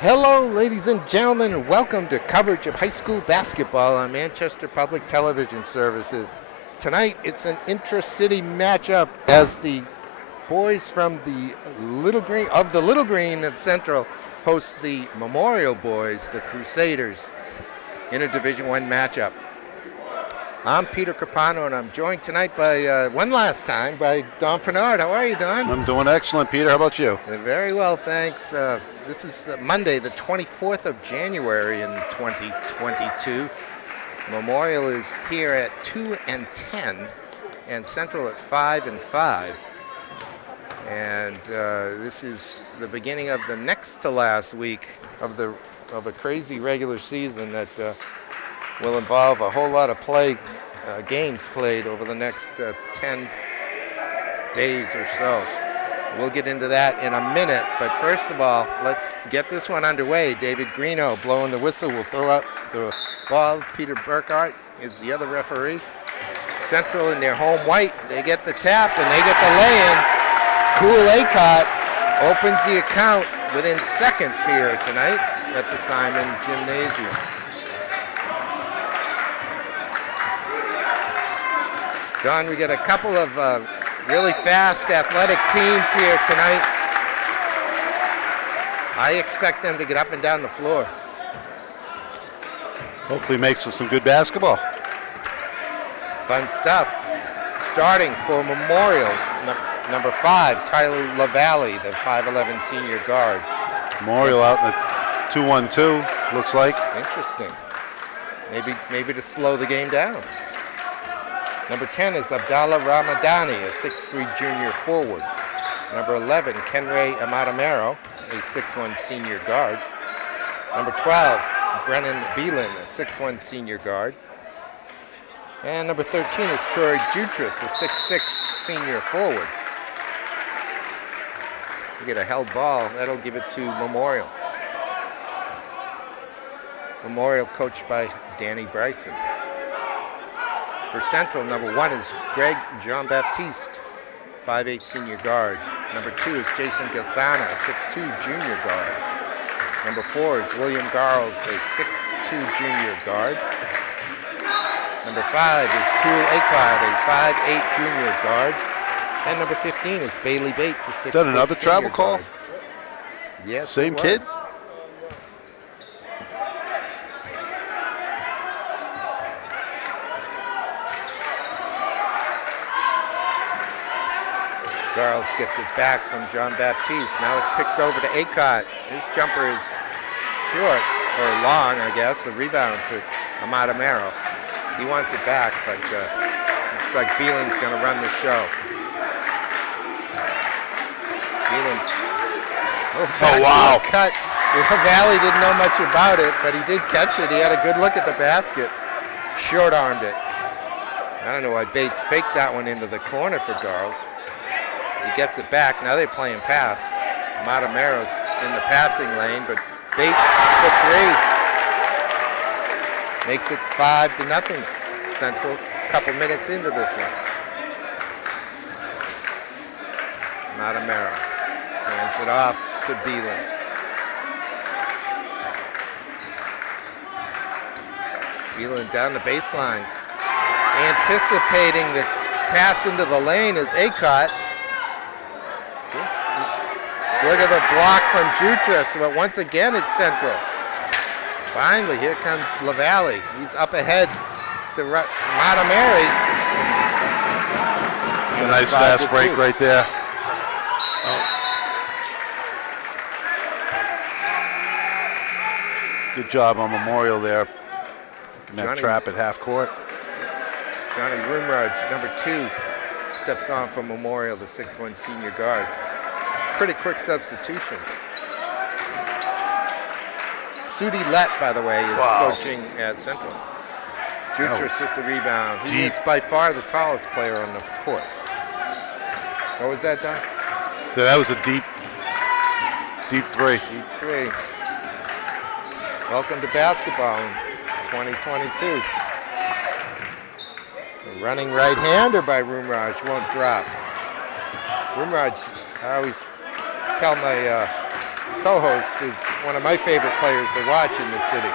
Hello, ladies and gentlemen, and welcome to coverage of high school basketball on Manchester Public Television Services. Tonight, it's an intra-city matchup as the boys from the Little Green of Central host the Memorial boys, the Crusaders, in a Division I matchup. I'm Peter Capano, and I'm joined tonight by, one last time, by Don Pernard. How are you, Don? I'm doing excellent, Peter. How about you? Very well, thanks. This is Monday, the 24th of January in 2022. Memorial is here at 2-10, and Central at 5-5. And this is the beginning of the next to last week of a crazy regular season that will involve a whole lot of games played over the next 10 days or so. We'll get into that in a minute, but first of all, let's get this one underway. David Greeno blowing the whistle will throw up the ball. Peter Burkhart is the other referee. Central in their home white, they get the tap and they get the lay-in. Cool Acott opens the account within seconds here tonight at the Simon Gymnasium. Don, we got a couple of really fast athletic teams here tonight. I expect them to get up and down the floor. Hopefully makes us some good basketball. Fun stuff. Starting for Memorial, number 5, Tyler LaValle, the 5'11" senior guard. Memorial out in the 2-1-2, looks like. Interesting. Maybe to slow the game down. Number 10 is Abdallah Ramadani, a 6'3" junior forward. Number 11, Kenray Amatamero, a 6'1" senior guard. Number 12, Brennan Beelan, a 6'1" senior guard. And number 13 is Troy Jutras, a 6'6" senior forward. You get a held ball, that'll give it to Memorial. Memorial coached by Danny Bryson. For Central, number 1 is Greg Jean-Baptiste, 5'8" senior guard. Number 2 is Jason Gasana, a 6'2" junior guard. Number 4 is William Garles, a 6'2" junior guard. Number 5 is Cool Acott, a 5'8" junior guard. And number 15 is Bailey Bates, a 6'4" Is that another travel call? Yes, same kid? Garles gets it back from Jean-Baptiste. Now it's ticked over to Acott. His jumper is short, or long, I guess. A rebound to Amatamero. He wants it back, but looks like Beelan's going to run the show. Beelan. Oh, wow. Cut. LaValle didn't know much about it, but he did catch it. He had a good look at the basket. Short-armed it. I don't know why Bates faked that one into the corner for Garles. He gets it back. Now they're playing pass. Matamero's in the passing lane, but Bates for 3. Makes it 5-0. Central, a couple minutes into this one. Matamero hands it off to Beelan. Beelan down the baseline. Anticipating the pass into the lane is Acott. Look at the block from Jutras, but once again it's Central. Finally, here comes LaValle. He's up ahead to Matameri. A nice fast break right there. Oh. Good job on Memorial there. In that trap at half court. Johnny Roomrudge, number 2, steps on for Memorial, the 6'1" senior guard. Pretty quick substitution. Sudi Lett, by the way, is coaching at Central. Jutras with the rebound. He is by far the tallest player on the court. What was that, Don? So that was a deep 3. Deep 3. Welcome to basketball in 2022. The running right-hander by Roomraj won't drop. Roomraj, I always tell my co-host, is one of my favorite players to watch in this city.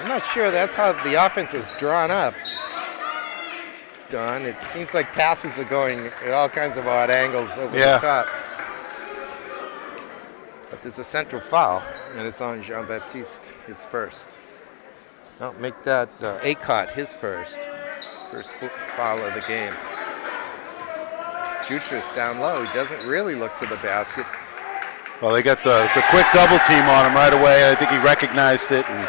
I'm not sure that's how the offense was drawn up. Don, it seems like passes are going at all kinds of odd angles over the top. But there's a central foul, and it's on Jean-Baptiste, his first. Now make that Acott his first foul of the game. Jutras down low. He doesn't really look to the basket. Well, they got the quick double team on him right away. I think he recognized it. And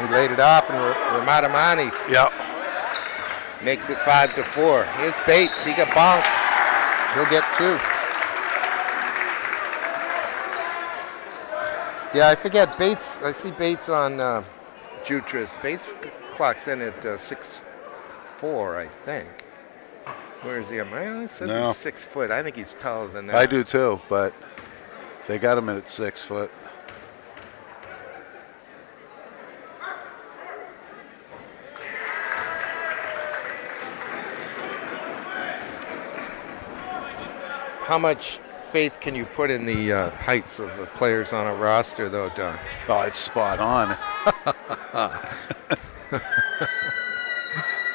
he laid it off, and Ramatamani makes it 5-4. Here's Bates. He got bonked. He'll get 2. Yeah, I forget Bates. I see Bates on Jutras. Bates clocks in at 6'4", I think. Where is he? Well, it says he's 6 foot. I think he's taller than that. I do too, but they got him at 6 foot. How much faith can you put in the heights of the players on a roster, though, Don? Oh, it's spot on.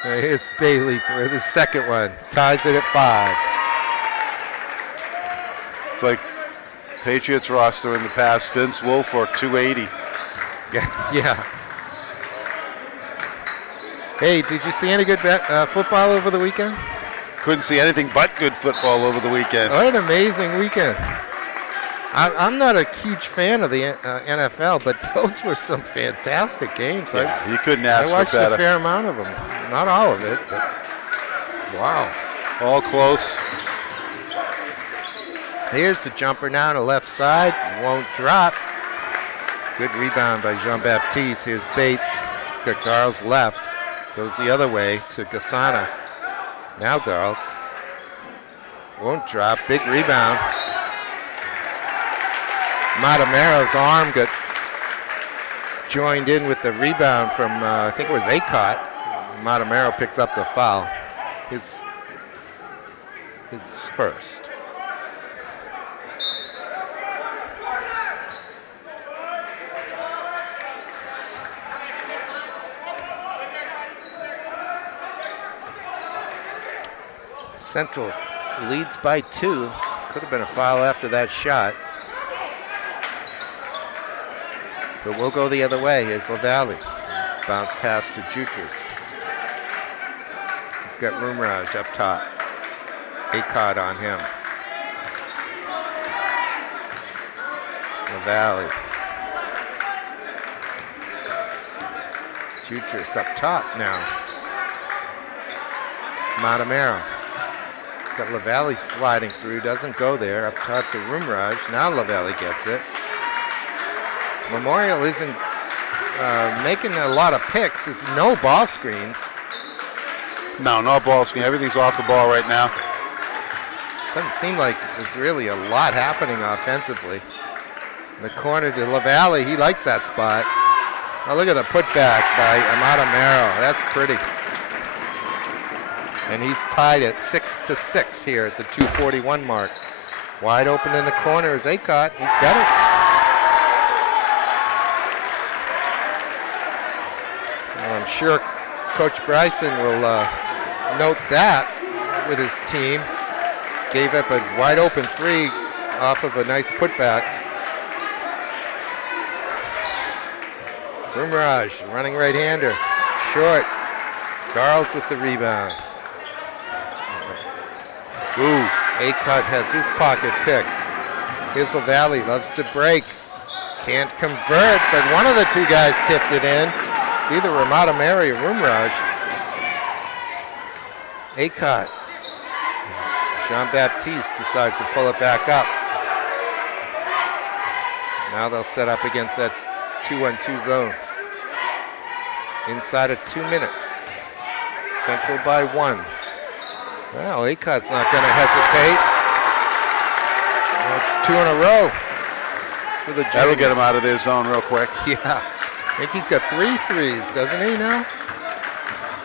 Here's Bailey for the second one. Ties it at 5. It's like Patriots roster in the past. Vince Wilfork, 280. Yeah. Hey, did you see any good football over the weekend? Couldn't see anything but good football over the weekend. What an amazing weekend. I'm not a huge fan of the NFL, but those were some fantastic games. Yeah, you couldn't ask for better. I watched a fair amount of them. Not all of it, but wow. All close. Here's the jumper now to left side. Won't drop. Good rebound by Jean-Baptiste. Here's Bates. Got Garles left. Goes the other way to Gasana. Now Garles. Won't drop. Big rebound. Matamaro's arm got joined in with the rebound from, I think it was Acott. Matamaro picks up the foul. His first. Central leads by 2. Could have been a foul after that shot. But we'll go the other way. Here's LaValle. It's bounce pass to Jutras. He's got Rumraj up top. Acott on him. LaValle. Jutras up top now. Matamaro. Got LaValle sliding through. Doesn't go there. Up top to Rumraj. Now LaValle gets it. Memorial isn't making a lot of picks. There's no ball screens. No ball screen. Everything's off the ball right now. Doesn't seem like there's really a lot happening offensively. In the corner to LaValle. He likes that spot. Oh, look at the putback by Matamaro. That's pretty. And he's tied at 6-6 here at the 2:41 mark. Wide open in the corner is Acott. He's got it. I'm sure Coach Bryson will note that with his team. Gave up a wide open 3 off of a nice putback. Rumraj, running right-hander, short. Garles with the rebound. Ooh, Acott has his pocket pick. Here's LaValle, loves to break. Can't convert, but one of the 2 guys tipped it in. It's either Ramatamari or Rumraj. Acott. Jean-Baptiste decides to pull it back up. Now they'll set up against that 2-1-2 zone. Inside of 2 minutes. Central by 1. Well, Acott's not going to hesitate. That's 2 in a row for the junior. That'll get him out of their zone real quick. Yeah. I think he's got 3 threes, doesn't he now?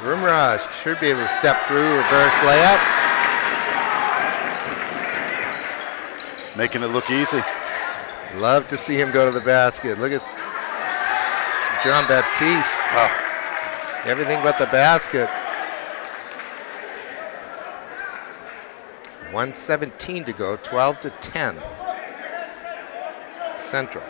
Rumraj should be able to step through, reverse layup. Making it look easy. Love to see him go to the basket. Look at John Baptiste. Oh. Everything but the basket. 1:17 to go, 12-10. Central.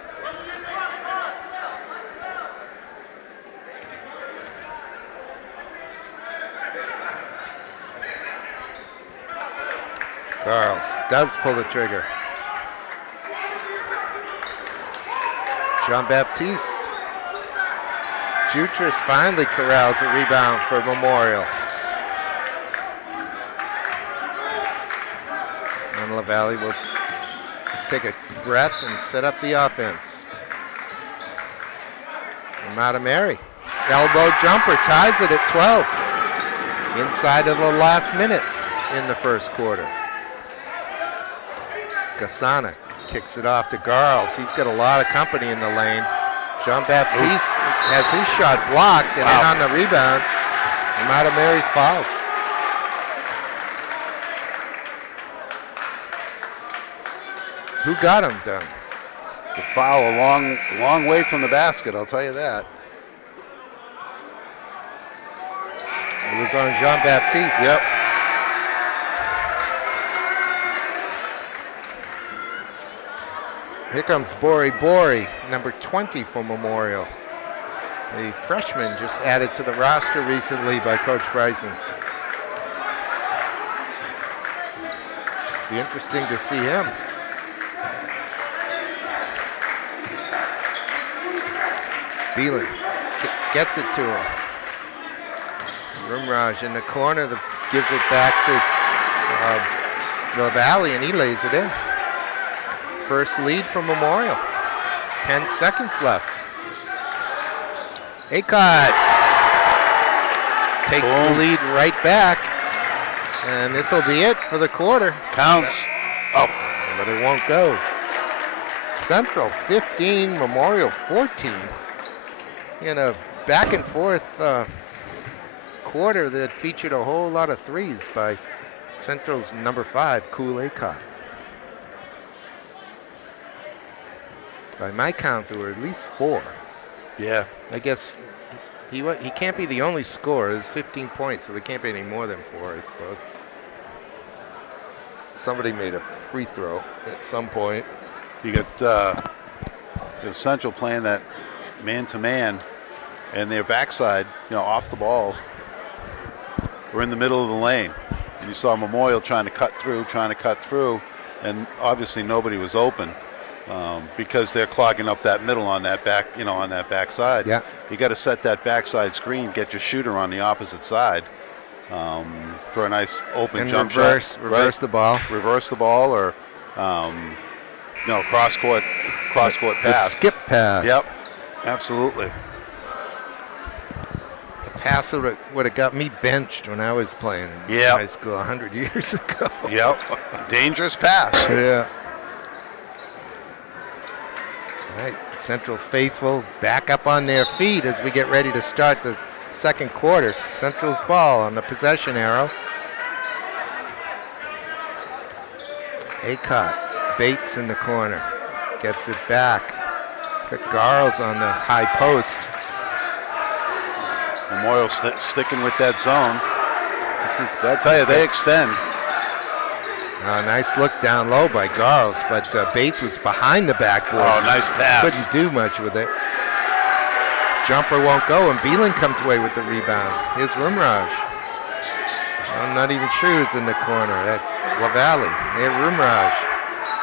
Garles does pull the trigger. Jean Baptiste. Jutras finally corrals a rebound for Memorial. And LaValle will take a breath and set up the offense. Mary. Elbow jumper ties it at 12. Inside of the last minute in the first quarter. Gasana kicks it off to Garles. He's got a lot of company in the lane. Jean-Baptiste has his shot blocked and in on the rebound. Mary's fouled. Who got him done? It's a foul a long way from the basket, I'll tell you that. It was on Jean-Baptiste. Yep. Here comes Bori, number 20 for Memorial. The freshman just added to the roster recently by Coach Bryson. Be interesting to see him. Beelan gets it to him. Rumraj in the corner gives it back to LaValle, and he lays it in. First lead for Memorial. 10 seconds left. Acott takes the lead right back. And this will be it for the quarter. Counts. Oh. But it won't go. Central 15, Memorial 14. In a back and forth quarter that featured a whole lot of threes by Central's number 5, Kool Acott. By my count, there were at least 4. Yeah. I guess he can't be the only scorer. There's 15 points, so there can't be any more than 4, I suppose. Somebody made a free throw at some point. You got Central playing that man-to-man, and their backside, off the ball, were in the middle of the lane. And you saw Memorial trying to cut through, and obviously nobody was open. Because they're clogging up that middle on that backside. Yeah. You got to set that backside screen, get your shooter on the opposite side for a nice open jump shot. Reverse the ball. Reverse the ball, or cross court pass. The skip pass. Yep, absolutely. The pass would have got me benched when I was playing in high school 100 years ago. Yep, dangerous pass. Yeah. All right, Central faithful back up on their feet as we get ready to start the second quarter. Central's ball on the possession arrow. Acott baits in the corner, gets it back. Got Garles on the high post. Memorial sticking with that zone. I tell you, they extend. Nice look down low by Garles, but Bates was behind the backboard. Oh, nice pass. Couldn't do much with it. Jumper won't go, and Beelan comes away with the rebound. Here's Rumraj. I'm not even sure who's in the corner. That's LaValle. Here's Rumraj.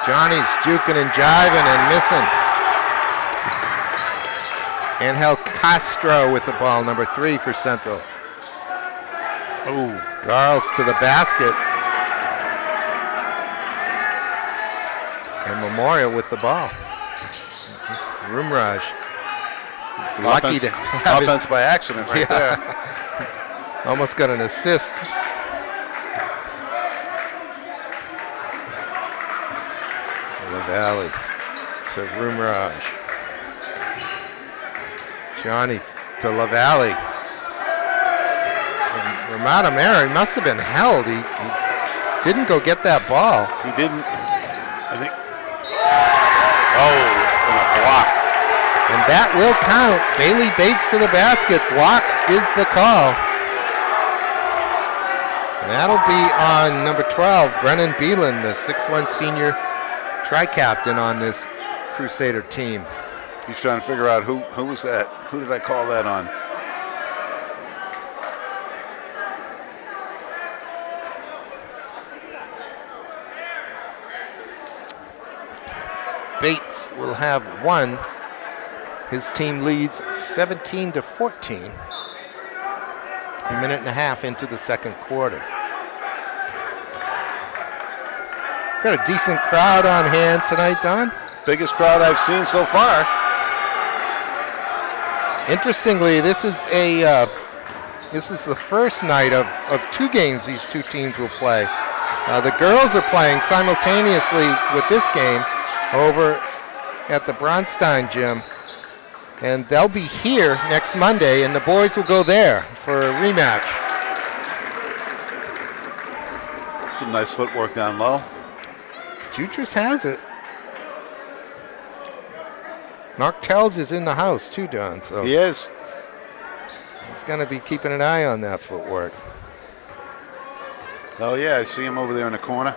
Johnny's juking and jiving and missing. Angel Castro with the ball, number 3 for Central. Oh, Garles to the basket. And Memorial with the ball. Rumraj. It's lucky to have offense by accident right there. Almost got an assist. LaValle to Rumraj. Johnny to LaValle. Ramada Mary must have been held. He didn't go get that ball. He didn't, I think. Oh, and a block. And that will count. Bailey Bates to the basket. Block is the call. And that'll be on number 12, Brennan Beelan, the 6'1" senior tri-captain on this Crusader team. He's trying to figure out who was that? Who did I call that on? Bates will have one. His team leads 17-14. A minute and a half into the second quarter. Got a decent crowd on hand tonight, Don. Biggest crowd I've seen so far. Interestingly, this is the first night of 2 games these two teams will play. The girls are playing simultaneously with this game over at the Bronstein gym, and they'll be here next Monday, and the boys will go there for a rematch. Some nice footwork down low. Jutras has it. Mark Tells is in the house too, Don. So he is. He's going to be keeping an eye on that footwork. Oh yeah, I see him over there in the corner.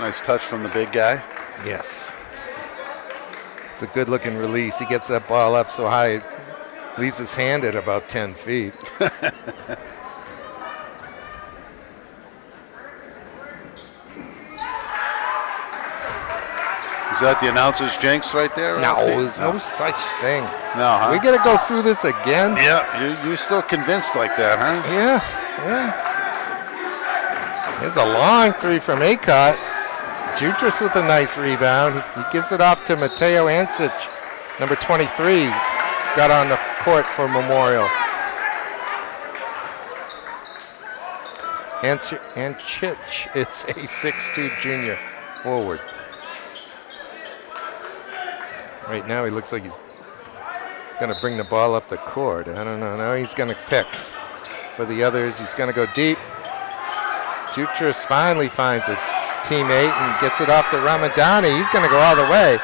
Nice touch from the big guy. Yes. It's a good looking release. He gets that ball up so high, leaves his hand at about 10 feet. Is that the announcer's jinx right there? No, there's no such thing. No, huh? We got to go through this again? Yeah, you're still convinced like that, huh? Yeah. There's a long three from Acott. Jutras with a nice rebound. He gives it off to Mateo Ansich, number 23, got on the court for Memorial. Ansich is a 6'2" junior forward. Right now he looks like he's going to bring the ball up the court. I don't know. No, he's going to pick for the others. He's going to go deep. Jutras finally finds a teammate and gets it off to Ramadani. He's going to go all the way.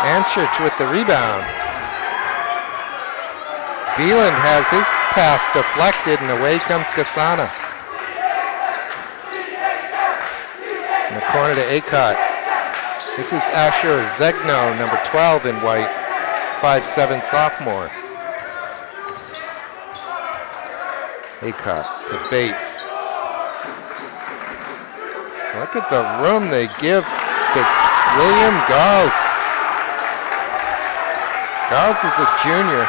Ansich with the rebound. Beeland has his pass deflected, and away comes Gasana. In the corner to Acott. This is Asher Zegno, number 12 in white, 5'7" sophomore. Acott to Bates. Look at the room they give to William Garles. Garles is a junior.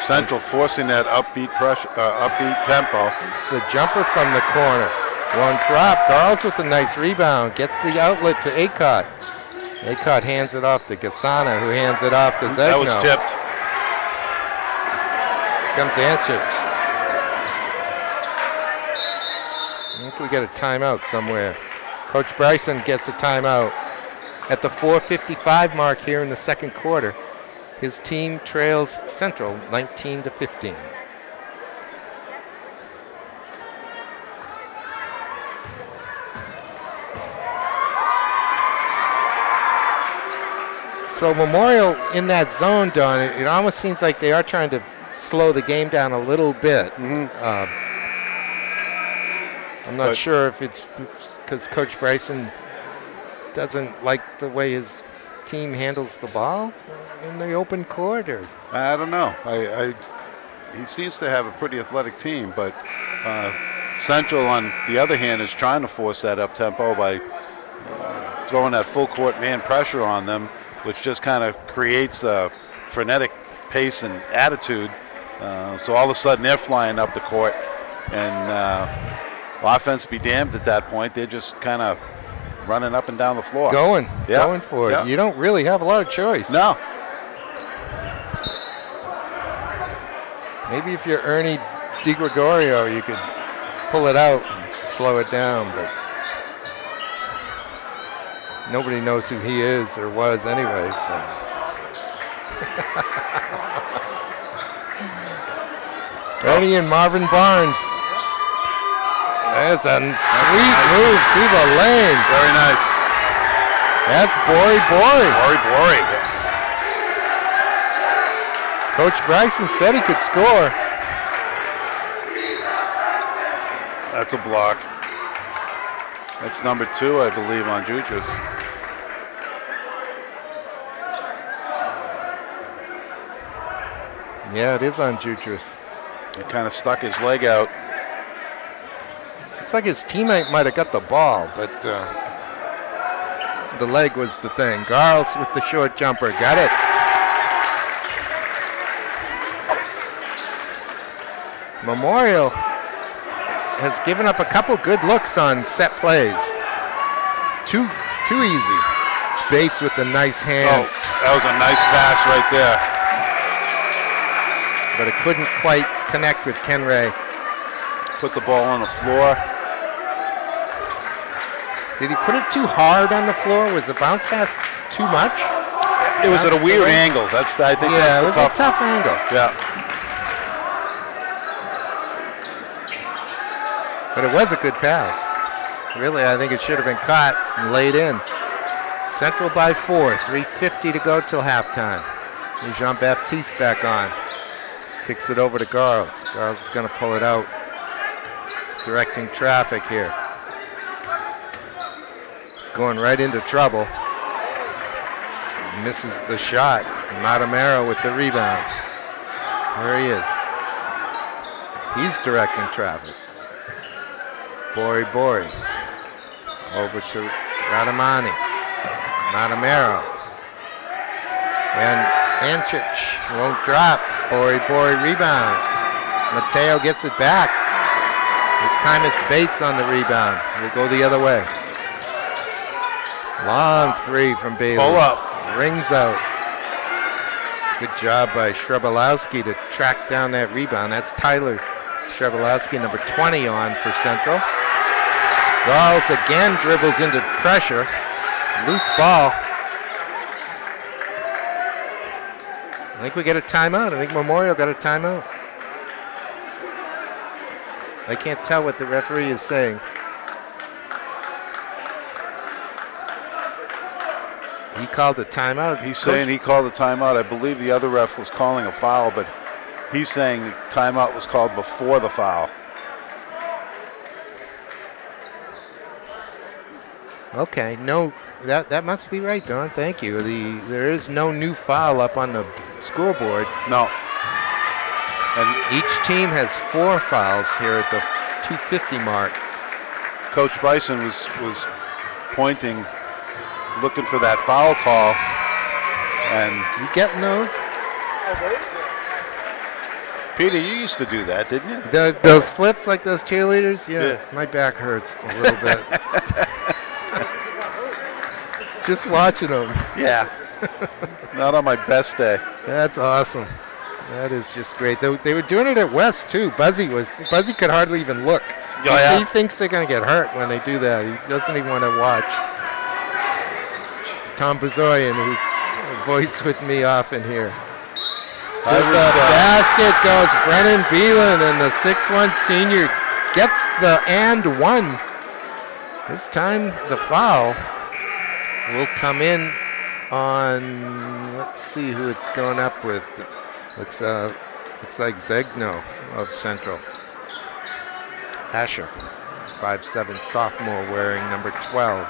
Central forcing that upbeat pressure, upbeat tempo. It's the jumper from the corner. One drop. Garles with a nice rebound. Gets the outlet to Acott. Acott hands it off to Gasana, who hands it off to Zegno. That was tipped. Comes Ansich. I think we got a timeout somewhere. Coach Bryson gets a timeout at the 4:55 mark here in the second quarter. His team trails Central 19-15. So Memorial in that zone, Don, it almost seems like they are trying to slow the game down a little bit. I'm not sure if it's because Coach Bryson doesn't like the way his team handles the ball in the open court, or I don't know. He seems to have a pretty athletic team, but Central, on the other hand, is trying to force that up tempo by throwing that full court man pressure on them, which just kind of creates a frenetic pace and attitude. So all of a sudden they're flying up the court, and offense be damned at that point. They're just kind of running up and down the floor. Going for it. Yep. You don't really have a lot of choice. No. Maybe if you're Ernie DiGregorio, you could pull it out and slow it down, but nobody knows who he is or was anyway, so. Ernie and Marvin Barnes. That's a sweet move through the lane. Very nice. That's Bori. Bori. Coach Bryson said he could score. That's a block. That's number 2, I believe, on Jutras. Yeah, it is on Jutras. He kind of stuck his leg out. Looks like his teammate might have got the ball, but the leg was the thing. Garles with the short jumper, got it. Memorial has given up a couple good looks on set plays. Too easy. Bates with the nice hand. Oh, that was a nice pass right there. But it couldn't quite connect with Ken Ray. Put the ball on the floor. Did he put it too hard on the floor? Was the bounce pass too much? It was at a weird angle. I think. Yeah, that's it was a tough angle. Yeah. But it was a good pass. Really, I think it should have been caught and laid in. Central by 4, 3:50 to go till halftime. Here's Jean-Baptiste back on. Kicks it over to Garles. Garles is going to pull it out. Directing traffic here. It's going right into trouble. Misses the shot. Matamero with the rebound. There he is. He's directing traffic. Bori. Over to Radamani. Matamero. And Ancic won't drop. Bori rebounds. Mateo gets it back. This time it's Bates on the rebound. We'll go the other way. Long 3 from Bailey. Pull up. Rings out. Good job by Shrebalowski to track down that rebound. That's Tyler Shrebalowski, number 20 on for Central. Garles again dribbles into pressure. Loose ball. I think we get a timeout. I think Memorial got a timeout. I can't tell what the referee is saying. He called a timeout. He's saying he called a timeout. I believe the other ref was calling a foul, but he's saying the timeout was called before the foul. Okay, no, that must be right, Don. Thank you. There is no new foul up on the scoreboard. No. And each team has 4 fouls here at the 2:50 mark. Coach Bryson was pointing, looking for that foul call, and you getting those? Peter, you used to do that, didn't you? Those flips like those cheerleaders? Yeah. My back hurts a little bit. Just watching them. Yeah. Not on my best day. That's awesome. That is just great. They were doing it at West too. Buzzy could hardly even look. Oh, yeah. He thinks they're going to get hurt when they do that. He doesn't even want to watch. Tom Bazoyan, who's voiced with me often here. To the basket goes Brennan Beelan, and the 6'1" senior gets the and 1. This time the foul will come in on, let's see who it's going up with. Looks like Zegno of Central. Asher, 5'7" sophomore wearing number 12.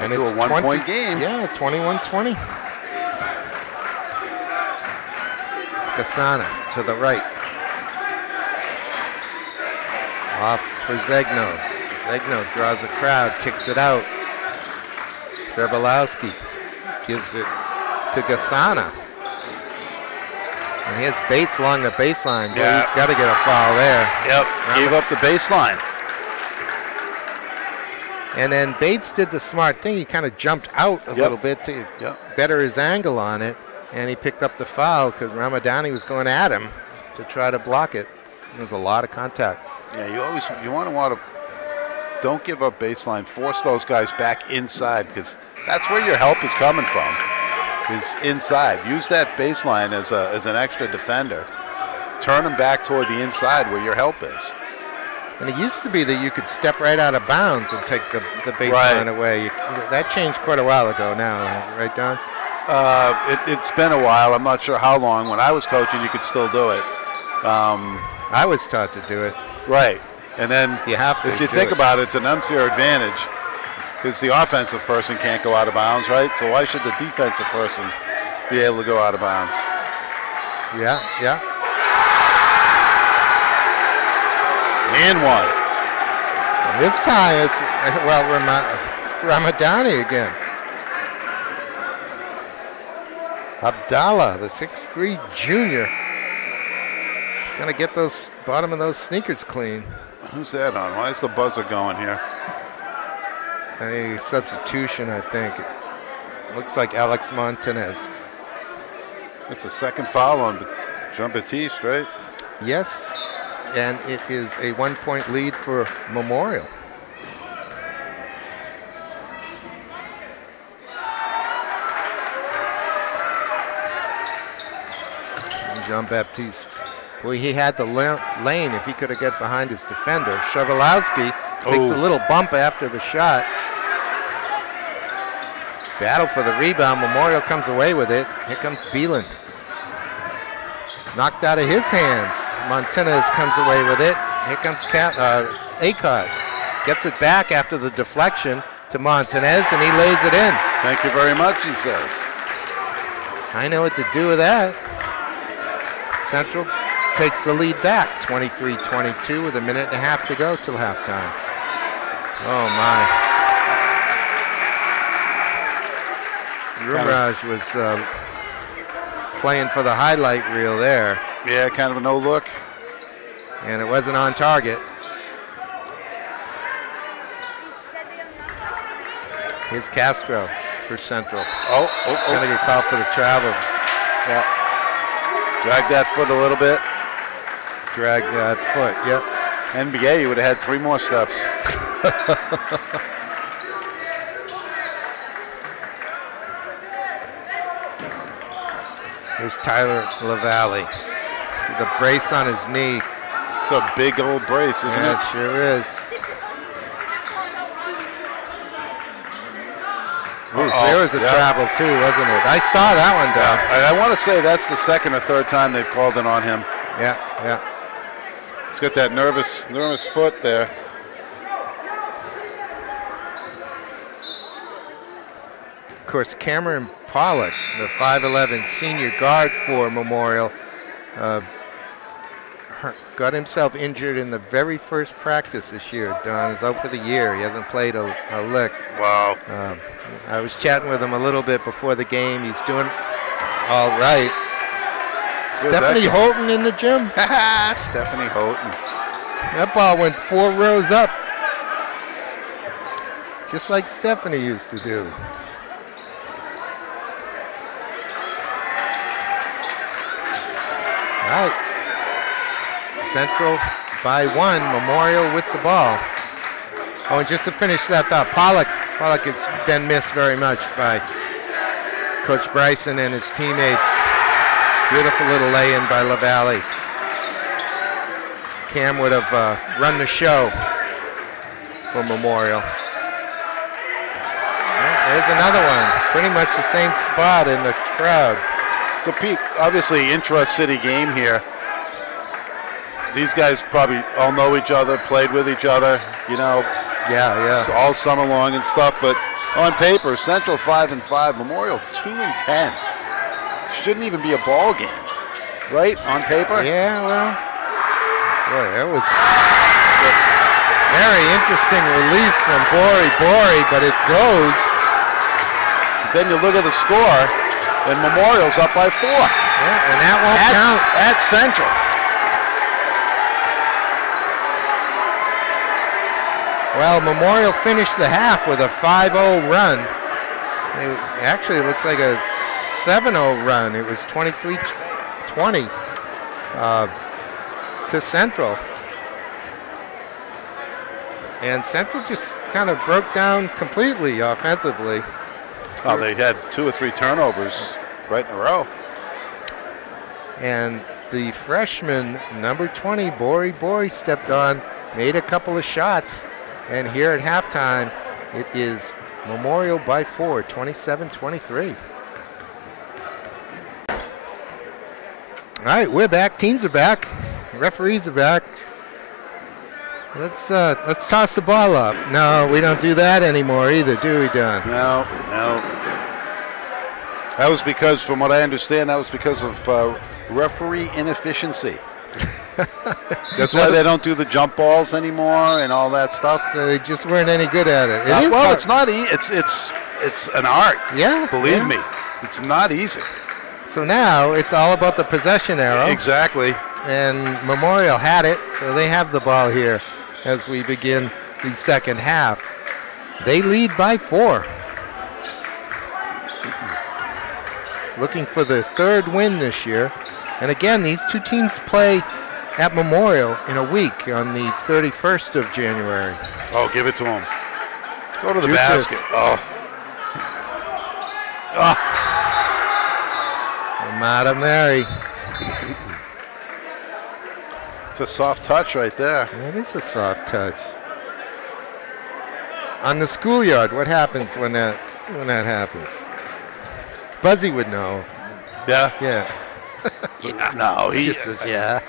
And it's a 1-point game. Yeah, 21-20. Kasana to the right. Off for Zegno. Zegno draws a crowd, kicks it out. Shrebalowski gives it to Kasana. And here's Bates along the baseline. Boy, he's got to get a foul there. Yep, gave up the baseline. And then Bates did the smart thing. He kind of jumped out a little bit to better his angle on it, and he picked up the foul because Ramadani was going at him to try to block it. There was a lot of contact. Yeah, you want to don't give up baseline. Force those guys back inside because that's where your help is coming from. Is inside. Use that baseline as an extra defender. Turn them back toward the inside where your help is. And it used to be that you could step right out of bounds and take the baseline away. That changed quite a while ago now, right, Don? It's been a while. I'm not sure how long. When I was coaching, you could still do it. I was taught to do it. Right. And then you have to if you think about it, it's an unfair advantage because the offensive person can't go out of bounds, right? So why should the defensive person be able to go out of bounds? Yeah. And one. And this time it's, Ramadani again. Abdallah, the 6'3" junior. He's going to get those bottom of those sneakers clean. Who's that on? Why is the buzzer going here? A substitution, I think. It looks like Alex Montanez. It's the second foul on Jean-Baptiste, right? Yes. And it is a 1-point lead for Memorial. Jean-Baptiste. Boy, he had the lane if he could have got behind his defender. Shabalowski takes a little bump after the shot. Battle for the rebound. Memorial comes away with it. Here comes Beelan. Knocked out of his hands. Montanez comes away with it. Here comes Acott. Gets it back after the deflection to Montanez, and he lays it in. Thank you very much, he says. I know what to do with that. Central takes the lead back, 23-22 with a minute and a half to go till halftime. Oh, my. Rumraj was playing for the highlight reel there. Yeah, kind of a no look. And it wasn't on target. Here's Castro for Central. Gonna get caught for the travel. Yeah. Drag that foot a little bit. Drag that foot, yep. NBA, you would have had 3 more steps. Here's Tyler LaValle. See the brace on his knee. It's a big old brace, isn't it? It sure is. There was a travel too, wasn't it? I saw that one, Doug. I want to say that's the second or third time they've called it on him. Yeah. He's got that nervous foot there. Of course, Cameron Pollock, the 5'11" senior guard for Memorial, got himself injured in the very first practice this year. Don is out for the year. He hasn't played a lick. Wow. I was chatting with him a little bit before the game. He's doing all right. Stephanie Houghton in the gym. Stephanie Houghton. That ball went 4 rows up. Just like Stephanie used to do. All right. Central by 1. Memorial with the ball. Oh, and just to finish that thought, Pollock has been missed very much by Coach Bryson and his teammates. Beautiful little lay-in by LaValle. Cam would have run the show for Memorial. There's another one. Pretty much the same spot in the crowd. It's a peak, obviously intra-city game here. These guys probably all know each other, played with each other, you know. Yeah. All summer long and stuff, but on paper, Central 5-5, Memorial 2-10. Shouldn't even be a ball game, right? On paper? Yeah, well, boy, that was a very interesting release from Bori, but it goes. Then you look at the score, and Memorial's up by 4. Yeah, and that won't count. At Central. Well, Memorial finished the half with a 5-0 run. Actually, it looks like a 7-0 run. It was 23-20 to Central. And Central just kind of broke down completely offensively. Oh, they had 2 or 3 turnovers right in a row. And the freshman, number 20, Bori stepped on, made a couple of shots. And here at halftime, it is Memorial by 4, 27-23. All right, we're back. Teams are back. Referees are back. Let's toss the ball up. No, we don't do that anymore either, do we, Don? No. That was because, from what I understand, that was because of referee inefficiency. That's why they don't do the jump balls anymore and all that stuff. So they just weren't any good at it. Well, it's not easy. It's an art. Yeah. Believe me, it's not easy. So now it's all about the possession arrow. Exactly. And Memorial had it, so they have the ball here as we begin the second half. They lead by 4. Looking for the 3rd win this year. And again, these two teams play at Memorial in a week on the 31st of January. Oh, give it to him. Go to the Juice basket. this. Oh. Amada Mary. It's a soft touch right there. That is a soft touch. On the schoolyard, what happens when that happens? Buzzy would know. Yeah. Yeah. No, he just says, yeah.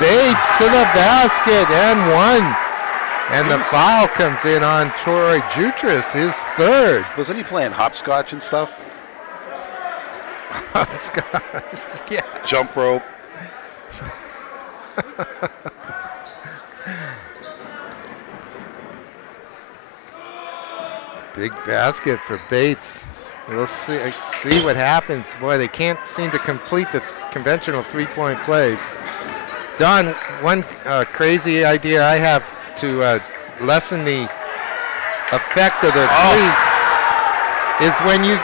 Bates to the basket and 1. And the foul comes in on Troy Jutras, his 3rd. Wasn't he playing hopscotch and stuff? Hopscotch, yeah. Jump rope. Big basket for Bates. We'll see what happens. Boy, they can't seem to complete the conventional 3-point plays. Don, one crazy idea I have to lessen the effect of the 3 is when you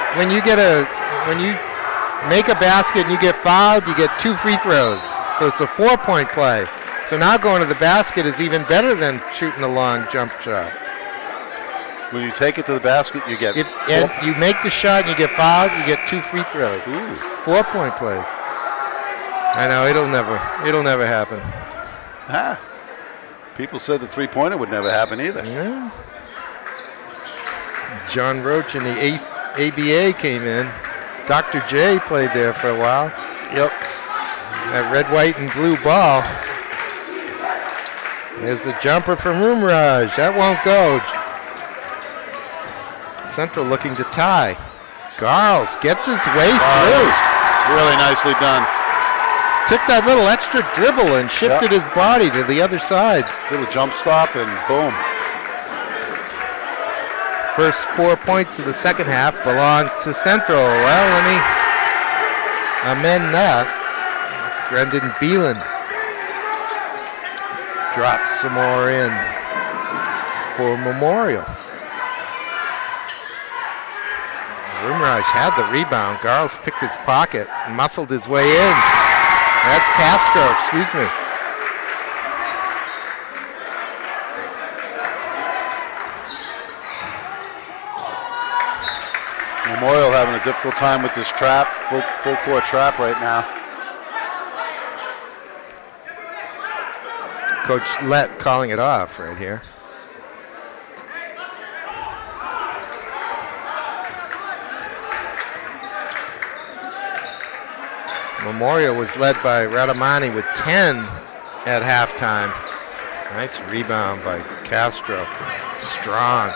make a basket and you get fouled, you get 2 free throws. So it's a 4-point play. So now going to the basket is even better than shooting a long jump shot. When you take it to the basket, you get. And you make the shot and you get fouled, you get 2 free throws. Ooh. 4-point plays. I know it'll never happen. Ah. People said the 3-pointer would never happen either. Yeah. John Roach in the ABA came in. Dr. J played there for a while. Yep. That red, white, and blue ball. There's a jumper from Rumraj. That won't go. Central looking to tie. Garles gets his way through. Really nicely done. Took that little extra dribble and shifted his body to the other side. Little jump stop and boom. First 4 points of the second half belong to Central. Well, let me amend that. It's Brendan Beelan. Drops some more in for Memorial. Rumraj had the rebound. Garles picked his pocket and muscled his way in. That's Castro, excuse me. Memorial having a difficult time with this trap, full court trap right now. Coach Lett calling it off right here. Memorial was led by Radamani with 10 at halftime. Nice rebound by Castro. Strong.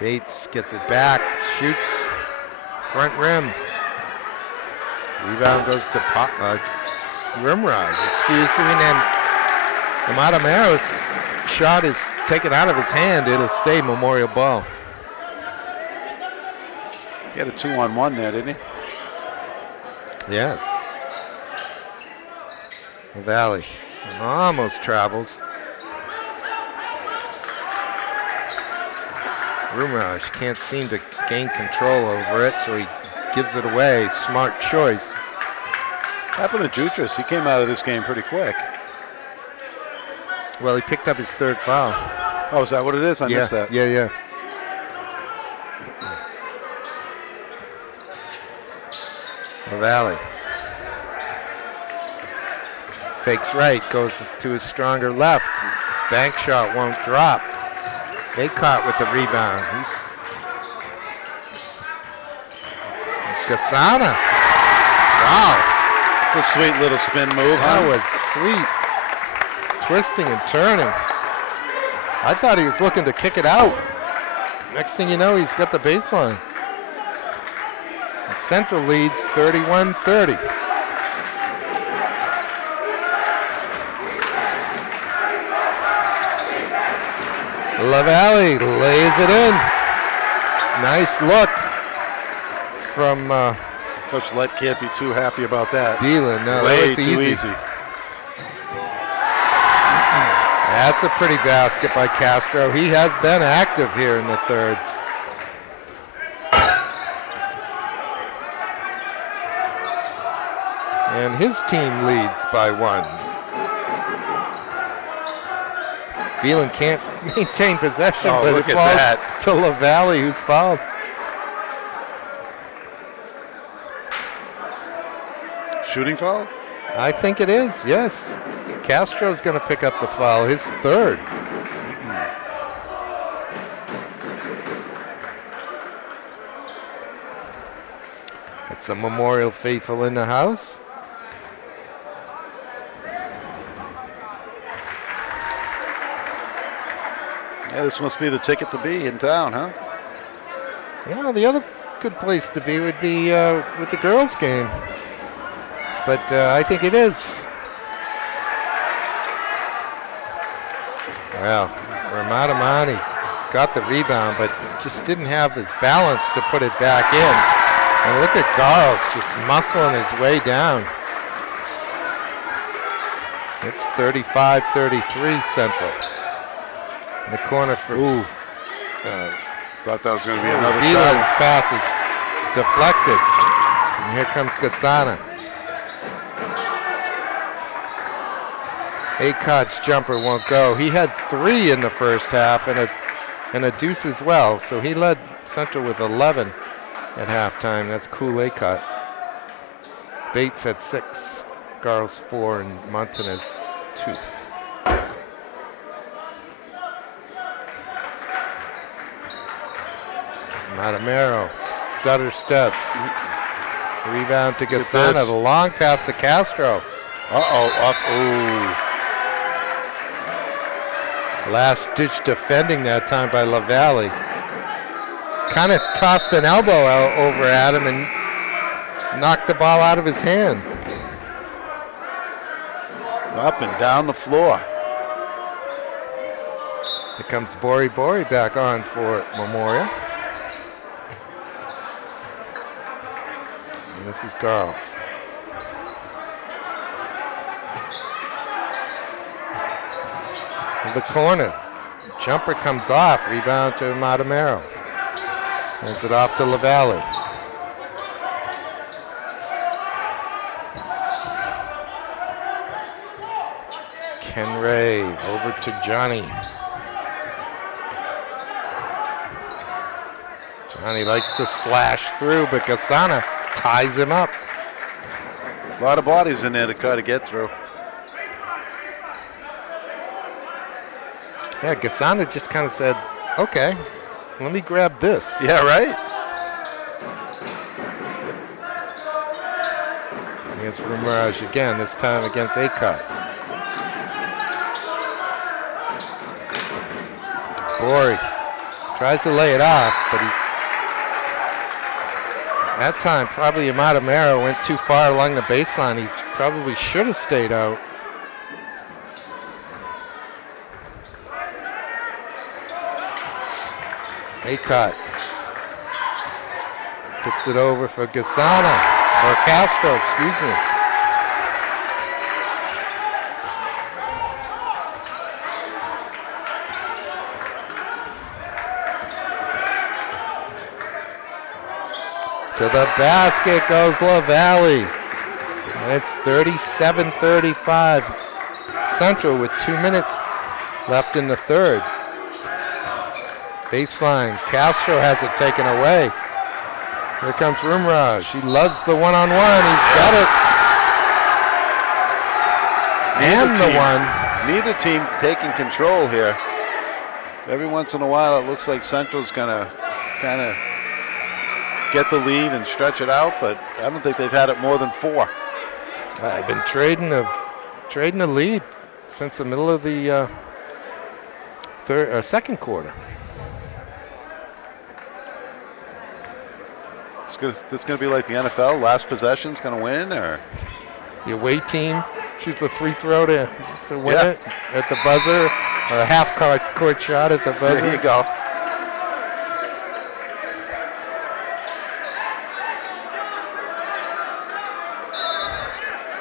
Bates gets it back, shoots, front rim. Rebound goes to Rumraj, excuse me, and Amadamero's shot is taken out of his hand. It'll stay Memorial ball. He had a 2-on-1 there, didn't he? Yes. The Valley almost travels. Rumraj can't seem to gain control over it, so he gives it away. Smart choice. Happened to Jutras. He came out of this game pretty quick. Well, he picked up his third foul. Oh, is that what it is? I missed that. Yeah. LaValle. Fakes right, goes to his stronger left. His bank shot won't drop. Acott with the rebound. Gasana. Wow. It's a sweet little spin move, huh? That was sweet. Twisting and turning. I thought he was looking to kick it out. Next thing you know, he's got the baseline. And Central leads 31-30. LaValle lays it in. Nice look from Coach Lett can't be too happy about that. Beelan. No, way that was too easy. That's a pretty basket by Castro. He has been active here in the third. And his team leads by 1. Beelan can't maintain possession, but it falls to LaValle, who's fouled. Shooting foul? I think it is, yes. Castro's going to pick up the foul, his third. Got some Memorial faithful in the house. Yeah, this must be the ticket to be in town, huh? Yeah, the other good place to be would be with the girls' game. But I think it is. Well, Ramadamani got the rebound, but just didn't have the balance to put it back in. And look at Garles just muscling his way down. It's 35-33 Central. In the corner for... Ooh. Thought that was going to be another Beelan's pass is deflected. And here comes Gasana. Acott's jumper won't go. He had 3 in the first half and a deuce as well. So he led Central with 11 at halftime. That's cool Acott. Bates had 6, Garles 4, and Montanez 2. Matamero, stutter steps. Rebound to Gasana, the long pass to Castro. Last ditch defending that time by LaValle. Kind of tossed an elbow out over at him and knocked the ball out of his hand. Up and down the floor. Here comes Bori back on for Memorial. And this is Garles. In the corner. Jumper comes off. Rebound to Matamero. Hands it off to LaValle. Ken Ray over to Johnny. Johnny likes to slash through, but Gasana ties him up. A lot of bodies in there to try to get through. Yeah, Gasana just kind of said, okay, let me grab this. Yeah, right? Here's Rumraj again, this time against Acott. Bori tries to lay it off, but that time probably Matamero went too far along the baseline. He probably should have stayed out. Acott kicks it over for Gasana, or Castro, excuse me. To the basket goes LaValle. And it's 37-35. Central with 2 minutes left in the third. Baseline. Castro has it taken away. Here comes Rumraj. He loves the one-on-one. He's got it. And the one. Neither team taking control here. Every once in a while, it looks like Central's gonna kind of get the lead and stretch it out, but I don't think they've had it more than 4. I've been trading the lead since the middle of the second quarter. This is going to be like the NFL. Last possession's going to win, or the away team shoots a free throw to win it at the buzzer, or a half-court shot at the buzzer. There you go.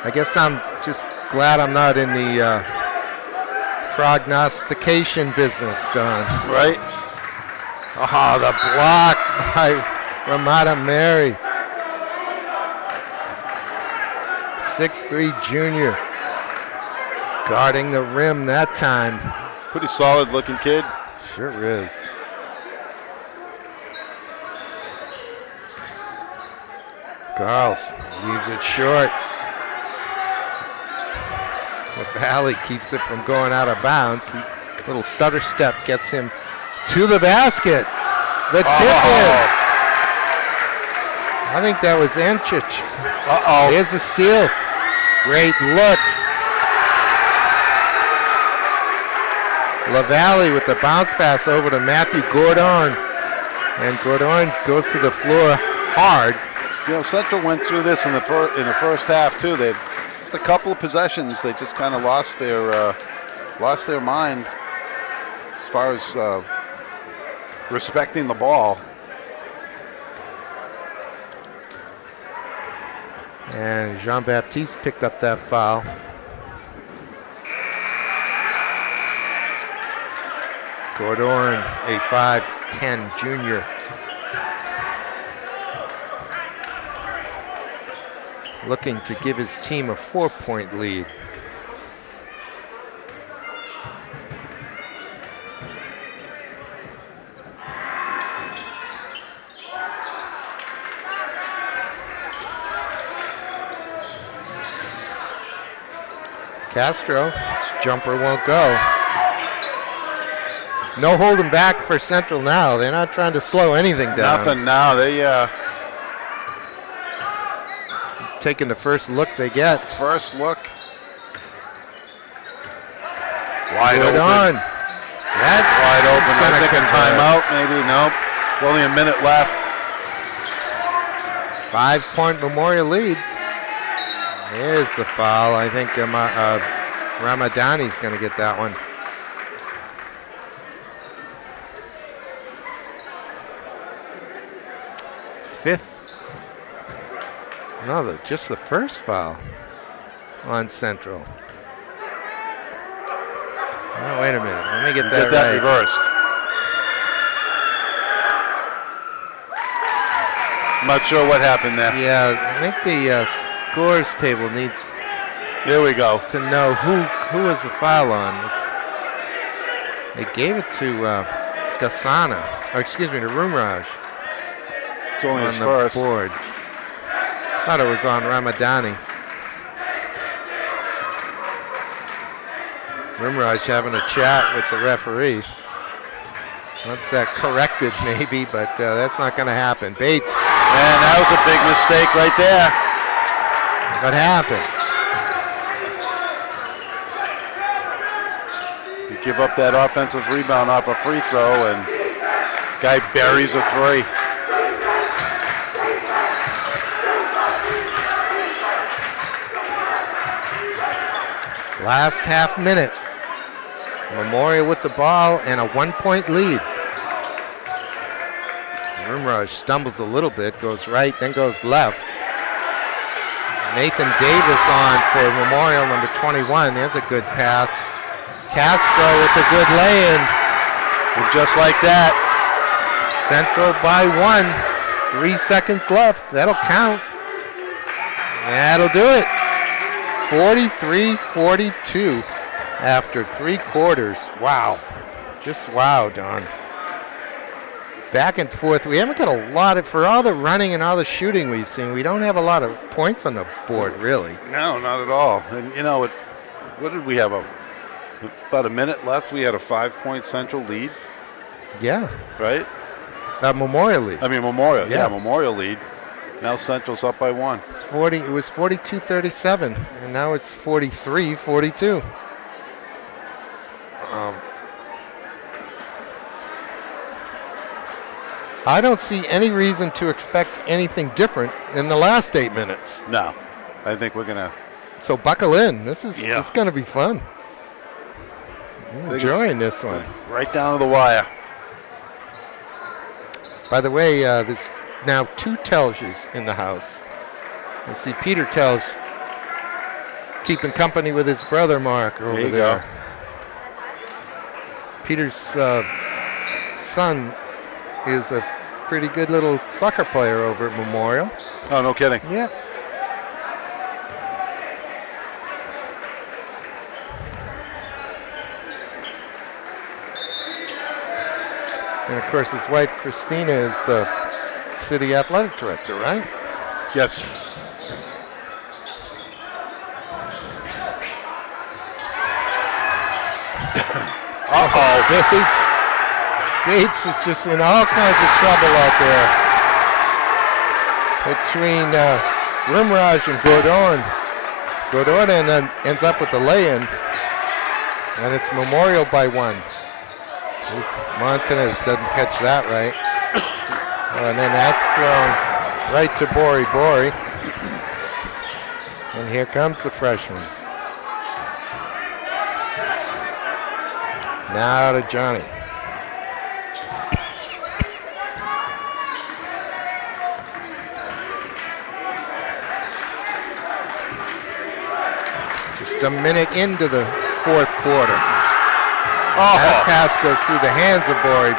I guess I'm just glad I'm not in the prognostication business, Don. Right. Oh, the block by Ramada Mary. 6'3" junior. Guarding the rim that time. Pretty solid looking kid. Sure is. Garles leaves it short. LaValle keeps it from going out of bounds. Little stutter step gets him to the basket. The tip in. I think that was Anchich. Here's the steal. Great look. LaValle with the bounce pass over to Matthew Gordon. And Gordon goes to the floor hard. You know, Central went through this in the first half too. They just a couple of possessions, they just kind of lost their mind as far as respecting the ball. And Jean-Baptiste picked up that foul. Gordon, a 5'10" junior. Looking to give his team a 4-point lead. Castro, his jumper won't go. No holding back for Central now. They're not trying to slow anything down. Nothing now. They taking the first look they get. First look. Wide Good open. On. That wide open. I think a convert. timeout, maybe. Nope. Only a minute left. 5-point Memorial lead. Here's the foul. I think Ramadani's going to get that one. Fifth. No, just the first foul on Central. Oh, wait a minute. Let me get that right. Reversed. I'm not sure what happened there. Yeah, I think the scores table needs. There we go. To know who is the foul on. They gave it to Gasana, or excuse me, to Rumraj. It's only on his the first. board. Thought it was on Ramadani. Rumraj having a chat with the referee. Wants that corrected maybe, but that's not going to happen. Bates. Man, that was a big mistake right there. What happened? You give up that offensive rebound off a free throw, and guy buries a three. Last half minute. Memorial with the ball and a 1-point lead. Rumraj stumbles a little bit, goes right, then goes left. Nathan Davis on for Memorial, number 21. There's a good pass. Castro with a good lay-in. And just like that. Central by 1. 3 seconds left. That'll count. That'll do it. 43-42 after 3 quarters. Wow. Just wow, Don. Back and forth. We haven't got a lot of, for all the running and all the shooting we've seen, we don't have a lot of points on the board, really. No, not at all. And, you know, what did we have? About a minute left. We had a 5-point Central lead. Yeah. Right? Memorial lead. I mean, Memorial. Yeah, Memorial lead. Now Central's up by 1. It's 40. It was 42-37, and now it's 43-42. I don't see any reason to expect anything different in the last 8 minutes. No, I think we're gonna. So buckle in. This is going to be fun. I'm enjoying this one. Right down to the wire. By the way, there's now 2 Telges in the house. You see Peter Telge keeping company with his brother Mark over there. Go. Peter's son is a pretty good little soccer player over at Memorial. Oh, no kidding. Yeah. And of course his wife Christina is the city athletic director, right? Yes. Uh-oh. Bates is just in all kinds of trouble out there between Rimraj and Gordon. Gordon ends up with the lay-in, and it's Memorial by 1. Montanez doesn't catch that right. And then that's thrown right to Bori. And here comes the freshman. Now to Johnny. Just a minute into the 4th quarter. Oh, that pass goes through the hands of Bori.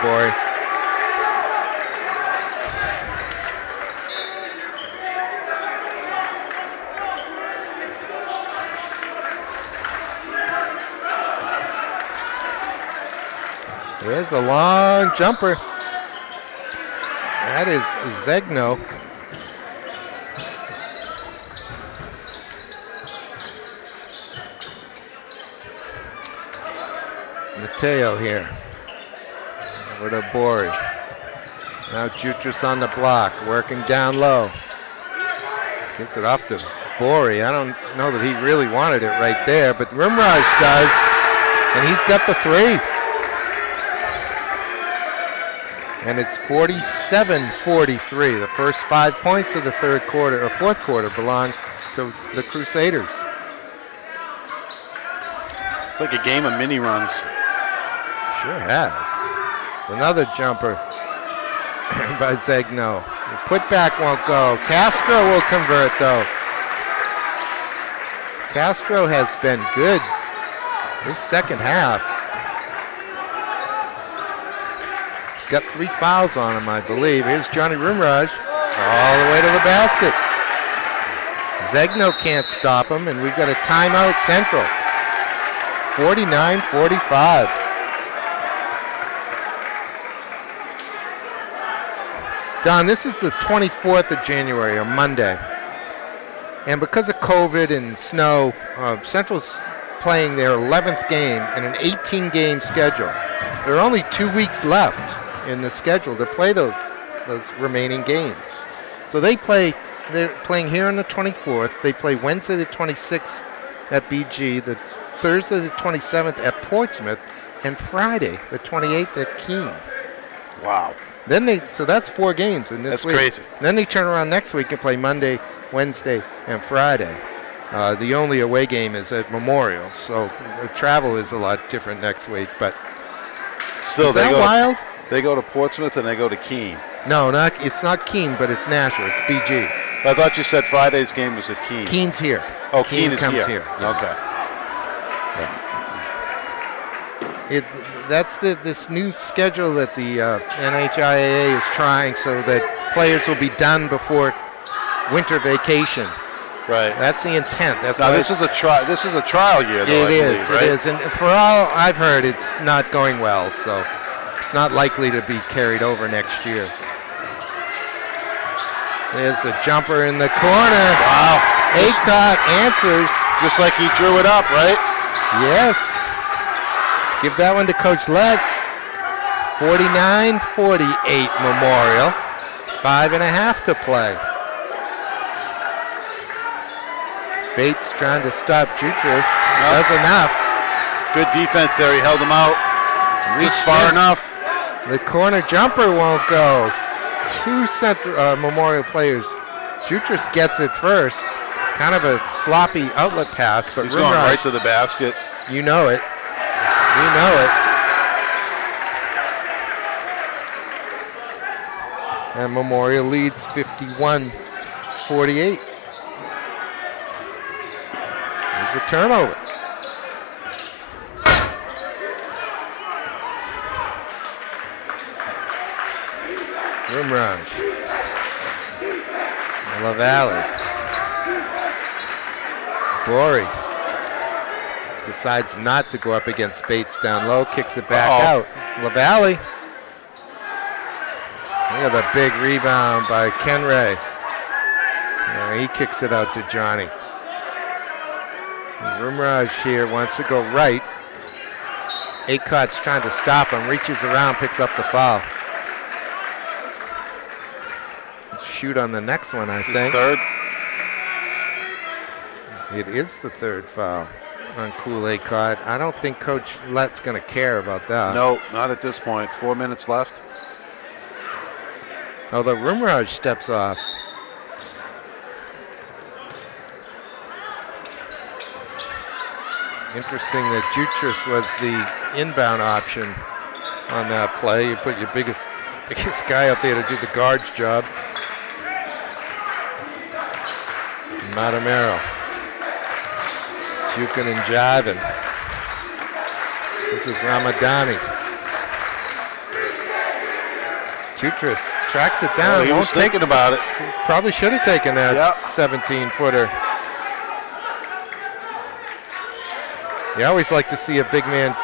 There's a long jumper. That is Zegno. Mateo here. Over to Bori. Now Jutras on the block, working down low. Gets it off to Bori. I don't know that he really wanted it right there, but Rimraj does, and he's got the 3. And it's 47-43. The first 5 points of the 3rd quarter or 4th quarter belong to the Crusaders. It's like a game of mini runs. Sure has. Another jumper by Zegno. The putback won't go. Castro will convert though. Castro has been good this second half. He's got 3 fouls on him, I believe. Here's Johnny Rimraj all the way to the basket. Zegno can't stop him, and we've got a timeout Central. 49-45. Don, this is the 24th of January, a Monday. And because of COVID and snow, Central's playing their 11th game in an 18-game schedule. There are only 2 weeks left in the schedule to play those remaining games. So they're playing here on the 24th. They play Wednesday the 26th at BG, the Thursday the 27th at Portsmouth, and Friday the 28th at Keene. Wow. So that's 4 games in this week. That's crazy. Then they turn around next week and play Monday, Wednesday, and Friday. The only away game is at Memorial, so the travel is a lot different next week. But still, is that wild? They go to Portsmouth and they go to Keene. No, it's not Keene, but it's Nashua. It's BG. I thought you said Friday's game was at Keene. Keene's here. Oh, Keene comes here. Yeah. Okay. That's this new schedule that the NHIAA is trying, so that players will be done before winter vacation. Right. That's the intent. That's now why this is a trial. This is a trial year, though. It is. I believe, right? It is. And for all I've heard, it's not going well. So it's not likely to be carried over next year. There's a jumper in the corner. Wow. Aycott answers. Just like he drew it up, right? Yes. Give that one to Coach Lett. 49-48 Memorial. 5.5 to play. Bates trying to stop Jutras. Does enough. Good defense there. He held him out. Reached far enough. The corner jumper won't go. Two Memorial players. Jutras gets it first. Kind of a sloppy outlet pass, but he's going right to the basket. You know it. You know it. And Memorial leads 51-48. There's a turnover. Rimraj. LaValle. Bory decides not to go up against Bates down low, kicks it back out. LaValle. Look at the big rebound by Ken Ray. Yeah, he kicks it out to Johnny. Rimraj here wants to go right. Aycott's trying to stop him, reaches around, picks up the foul. Let's shoot on the next one, I think. Third. It is the third foul on Cool Aycott. I don't think Coach Lett's going to care about that. No, not at this point. 4 minutes left. Although Rimraj steps off. Interesting that Jutras was the inbound option on that play. You put your biggest guy out there to do the guard's job. Matamero. Jukin and jiving. This is Ramadani. Jutras tracks it down. He was thinking about it. Probably should have taken that 17-footer. You always like to see a big man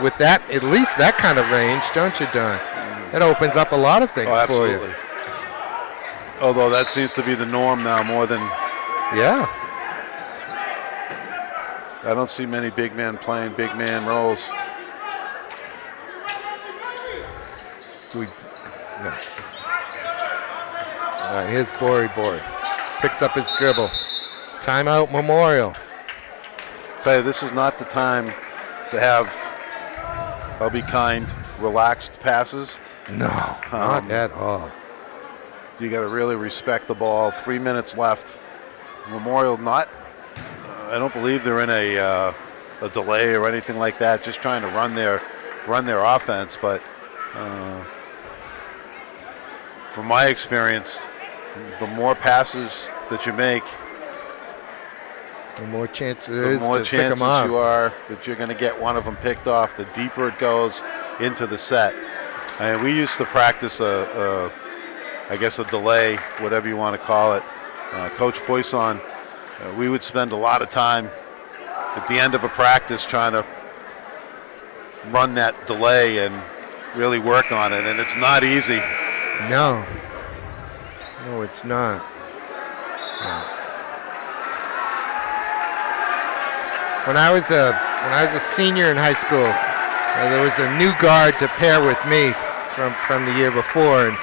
with that, at least that kind of range, don't you, Don? That opens up a lot of things for you. Although that seems to be the norm now more than... Yeah. I don't see many big men playing big man roles. No. All right, here's Bory. Picks up his dribble. Timeout Memorial. Tell you, this is not the time to have, I'll be kind, relaxed passes. No, not at all. You got to really respect the ball. 3 minutes left. Memorial not, I don't believe they're in a delay or anything like that. Just trying to run their offense. But from my experience, the more passes that you make, the more chance there is to pick them chances off. you are that you're going to get one of them picked off. The deeper it goes into the set. And we used to practice I guess a delay, whatever you want to call it. Coach Poisson, we would spend a lot of time at the end of a practice trying to run that delay and really work on it, and it's not easy. No, it's not. No. When I was a senior in high school, there was a new guard to pair with me from the year before, and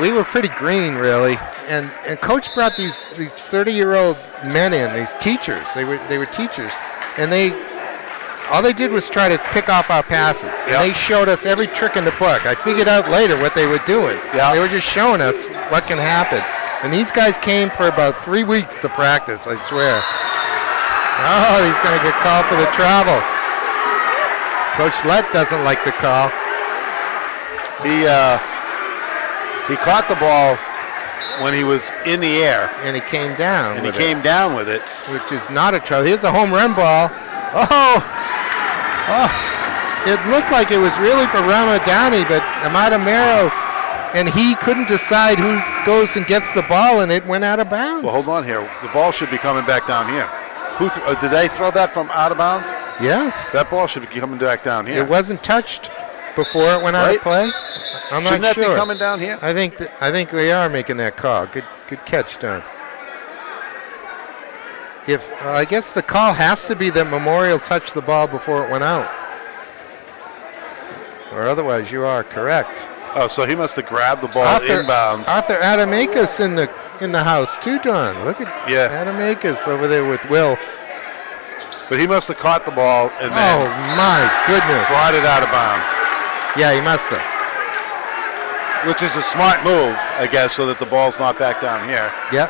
we were pretty green, really. And Coach brought these 30-year-old men in, these teachers. They were teachers, and all they did was try to pick off our passes. And they showed us every trick in the book. I figured out later what they were doing. They were just showing us what can happen. And these guys came for about 3 weeks to practice, I swear. Oh, he's going to get called for the travel. Coach Lett doesn't like the call. He caught the ball when he was in the air. And he came down And he came down with it. Which is not a trouble. Here's a home run ball. Oh, it looked like it was really for Ramadani, but Matamero and he couldn't decide who goes and gets the ball, and it went out of bounds. Well, hold on here. The ball should be coming back down here. Did they throw that from out of bounds? Yes. That ball should be coming back down here. It wasn't touched before it went out of play. I'm Shouldn't not sure. that be coming down here? I think we are making that call. Good catch, Don. I guess the call has to be that Memorial touched the ball before it went out, or otherwise you are correct. Oh, so he must have grabbed the ball inbounds. Arthur Adamakis in the house too, Don. Look at Adamakis over there with Will. But he must have caught the ball and then my goodness, brought it out of bounds. Yeah, he must have. Which is a smart move, I guess, so that the ball's not back down here. Yep.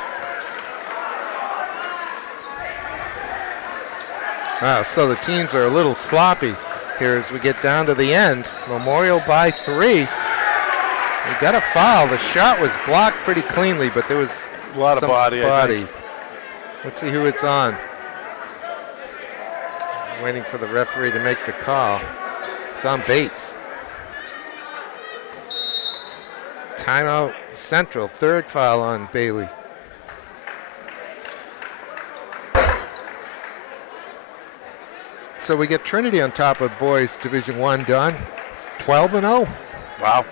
Wow, so the teams are a little sloppy here as we get down to the end. Memorial by 3. We got a foul. The shot was blocked pretty cleanly, but there was a lot of body. Let's see who it's on. Waiting for the referee to make the call. It's on Bates. Timeout Central. 3rd foul on Bailey. So we get Trinity on top of boys Division I, Don. 12-0. Wow.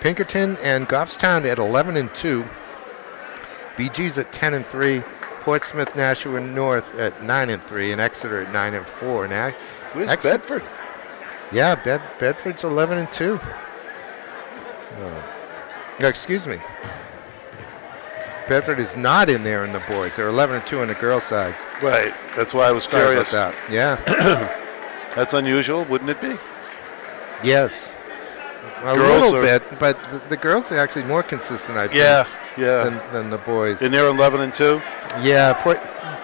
Pinkerton and Goffstown at 11-2. BG's at 10-3. Portsmouth, Nashua North at 9-3, and Exeter at 9-4. Now, where's Bedford? Yeah, Bedford's 11-2. No, excuse me. Bedford is not in there in the boys. They're 11-2 on the girls' side. Right. That's why I was Sorry curious. about that. Yeah. That's unusual, wouldn't it be? Yes. A little bit, but the girls are actually more consistent, I think. Than the boys. And they're 11-2? Yeah.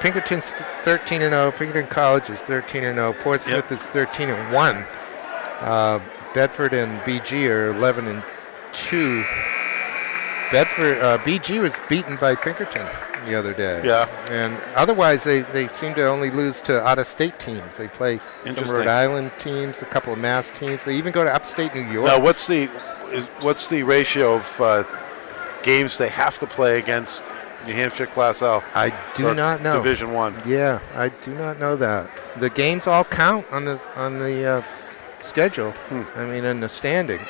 Pinkerton's 13-0. Pinkerton College is 13-0. Portsmouth is 13-1. Bedford and BG are 11-2. Bedford, BG was beaten by Pinkerton the other day. Yeah. And otherwise, they seem to only lose to out-of-state teams. They play some Rhode Island teams, a couple of Mass teams. They even go to upstate New York. Now, what's the ratio of games they have to play against New Hampshire Class L? I do not know. Division I. Yeah, I do not know that. The games all count on the schedule. I mean, in the standings.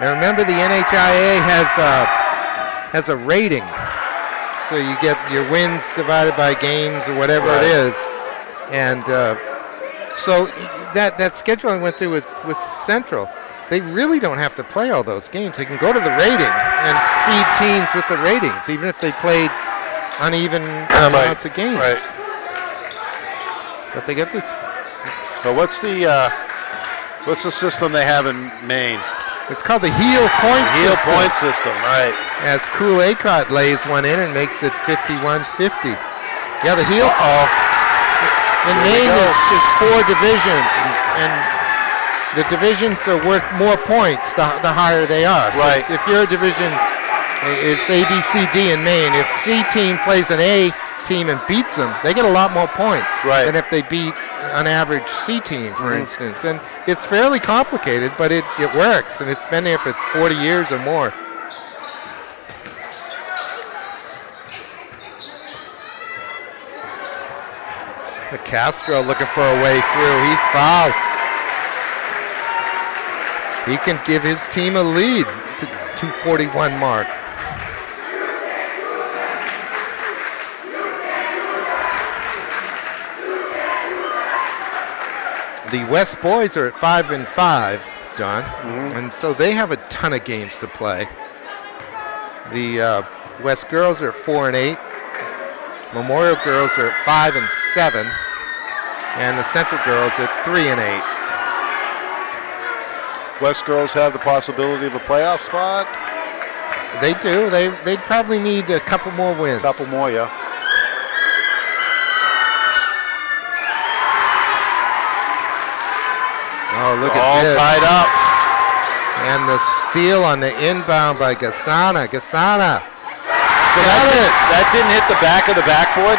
And remember, the NHIA has a rating, so you get your wins divided by games or whatever it is, and so that schedule I went through with Central, they really don't have to play all those games. They can go to the rating and seed teams with the ratings, even if they played uneven amounts of games. Right. But they get this. So what's the system they have in Maine? It's called the heel point system. Heel point system, right. As Cool Acott lays one in and makes it 51-50. Yeah, the heel. In Maine, it's 4 divisions, and the divisions are worth more points the higher they are. So right. If you're a division, it's A, B, C, D in Maine. If C team plays an A team and beats them, they get a lot more points than if they beat an average C team, for instance. And it's fairly complicated, but it works, and it's been there for 40 years or more. The Castro looking for a way through. He's fouled. He can give his team a lead to 2:41 mark. The West boys are at 5-5, Don, and so they have a ton of games to play. The West girls are at 4-8. Memorial girls are at 5-7, and the Central girls at 3-8. West girls have the possibility of a playoff spot? They do. They'd probably need a couple more wins. A couple more, yeah. Oh, look at all this. All tied up. And the steal on the inbound by Gasana. Gasana. That didn't hit the back of the backboard?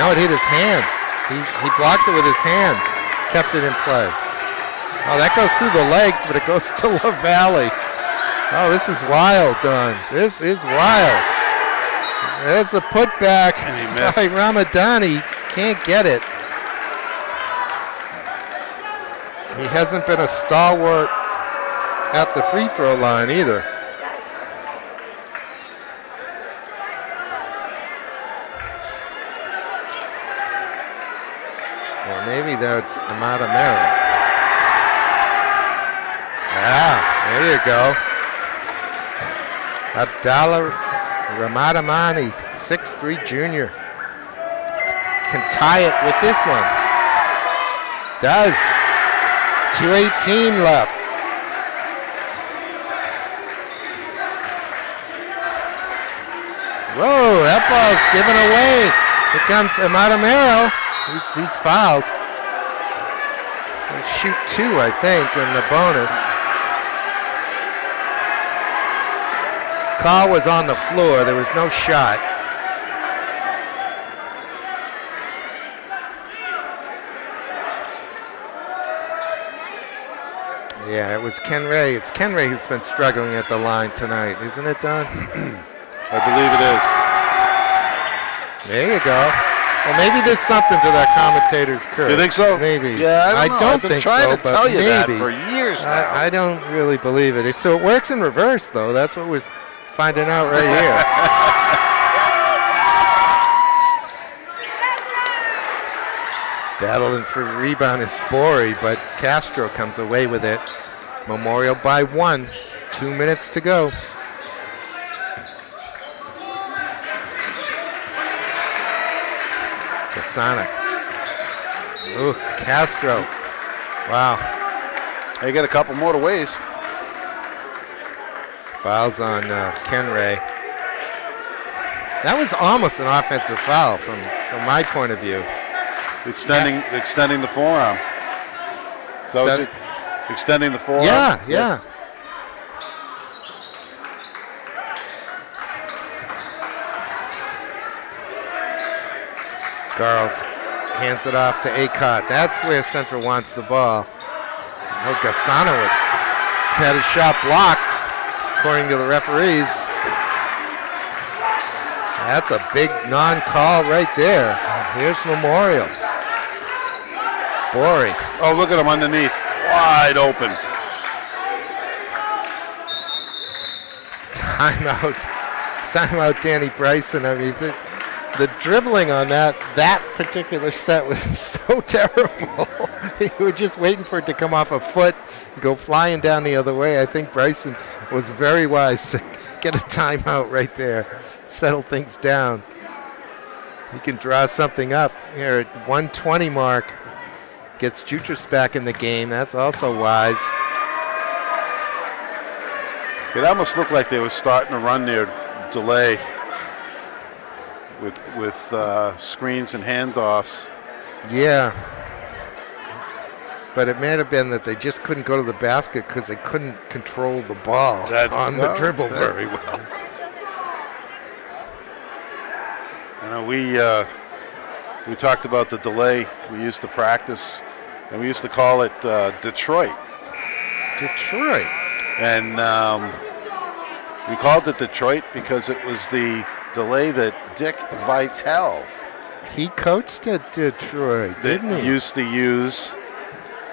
No, it hit his hand. He blocked it with his hand. Kept it in play. Oh, that goes through the legs, but it goes to LaValle. Oh, this is wild, Don. This is wild. There's the putback by Ramadani. Can't get it. He hasn't been a stalwart at the free throw line either. Or maybe that's Amada Mera. Ah, there you go. Abdallah Ramadamani, 6'3" junior. Can tie it with this one. Does. 2:18 left. Whoa, that ball's given away. Here comes Amadamero. He's fouled. He'll shoot 2, I think, in the bonus. Call was on the floor. There was no shot. Yeah, it was Ken Ray. It's Ken Ray who's been struggling at the line tonight, isn't it, Don? I believe it is. There you go. Well, maybe there's something to that commentator's curse. You think so? Maybe. Yeah, I don't think so. I've been trying to tell you that maybe. for years now. I don't really believe it. So it works in reverse, though. That's what we're finding out right here. Battling for rebound is Borey, but Castro comes away with it. Memorial by 1. 2 minutes to go. Kasana. Ooh, Castro. Wow. They got a couple more to waste. Fouls on Ken Ray. That was almost an offensive foul from my point of view. Extending the forearm. So extending the forearm? Yeah. Garles hands it off to Acott. That's where Central wants the ball. Oh, Gassano had his shot blocked, according to the referees. That's a big non-call right there. Here's Memorial. Borey. Oh, look at him underneath. Wide open. Timeout, Danny Bryson. I mean, the dribbling on that particular set was so terrible. You were just waiting for it to come off a foot, go flying down the other way. I think Bryson was very wise to get a timeout right there, settle things down. He can draw something up here at 1:20 mark. Gets Jutras back in the game. That's also wise. It almost looked like they were starting to run their delay with screens and handoffs. Yeah. But it may have been that they just couldn't go to the basket because they couldn't control the ball on the dribble very well. You know, we talked about the delay we used to practice, and we used to call it Detroit. Detroit. And we called it Detroit because it was the delay that Dick Vitale, he coached at Detroit, didn't he? Used to use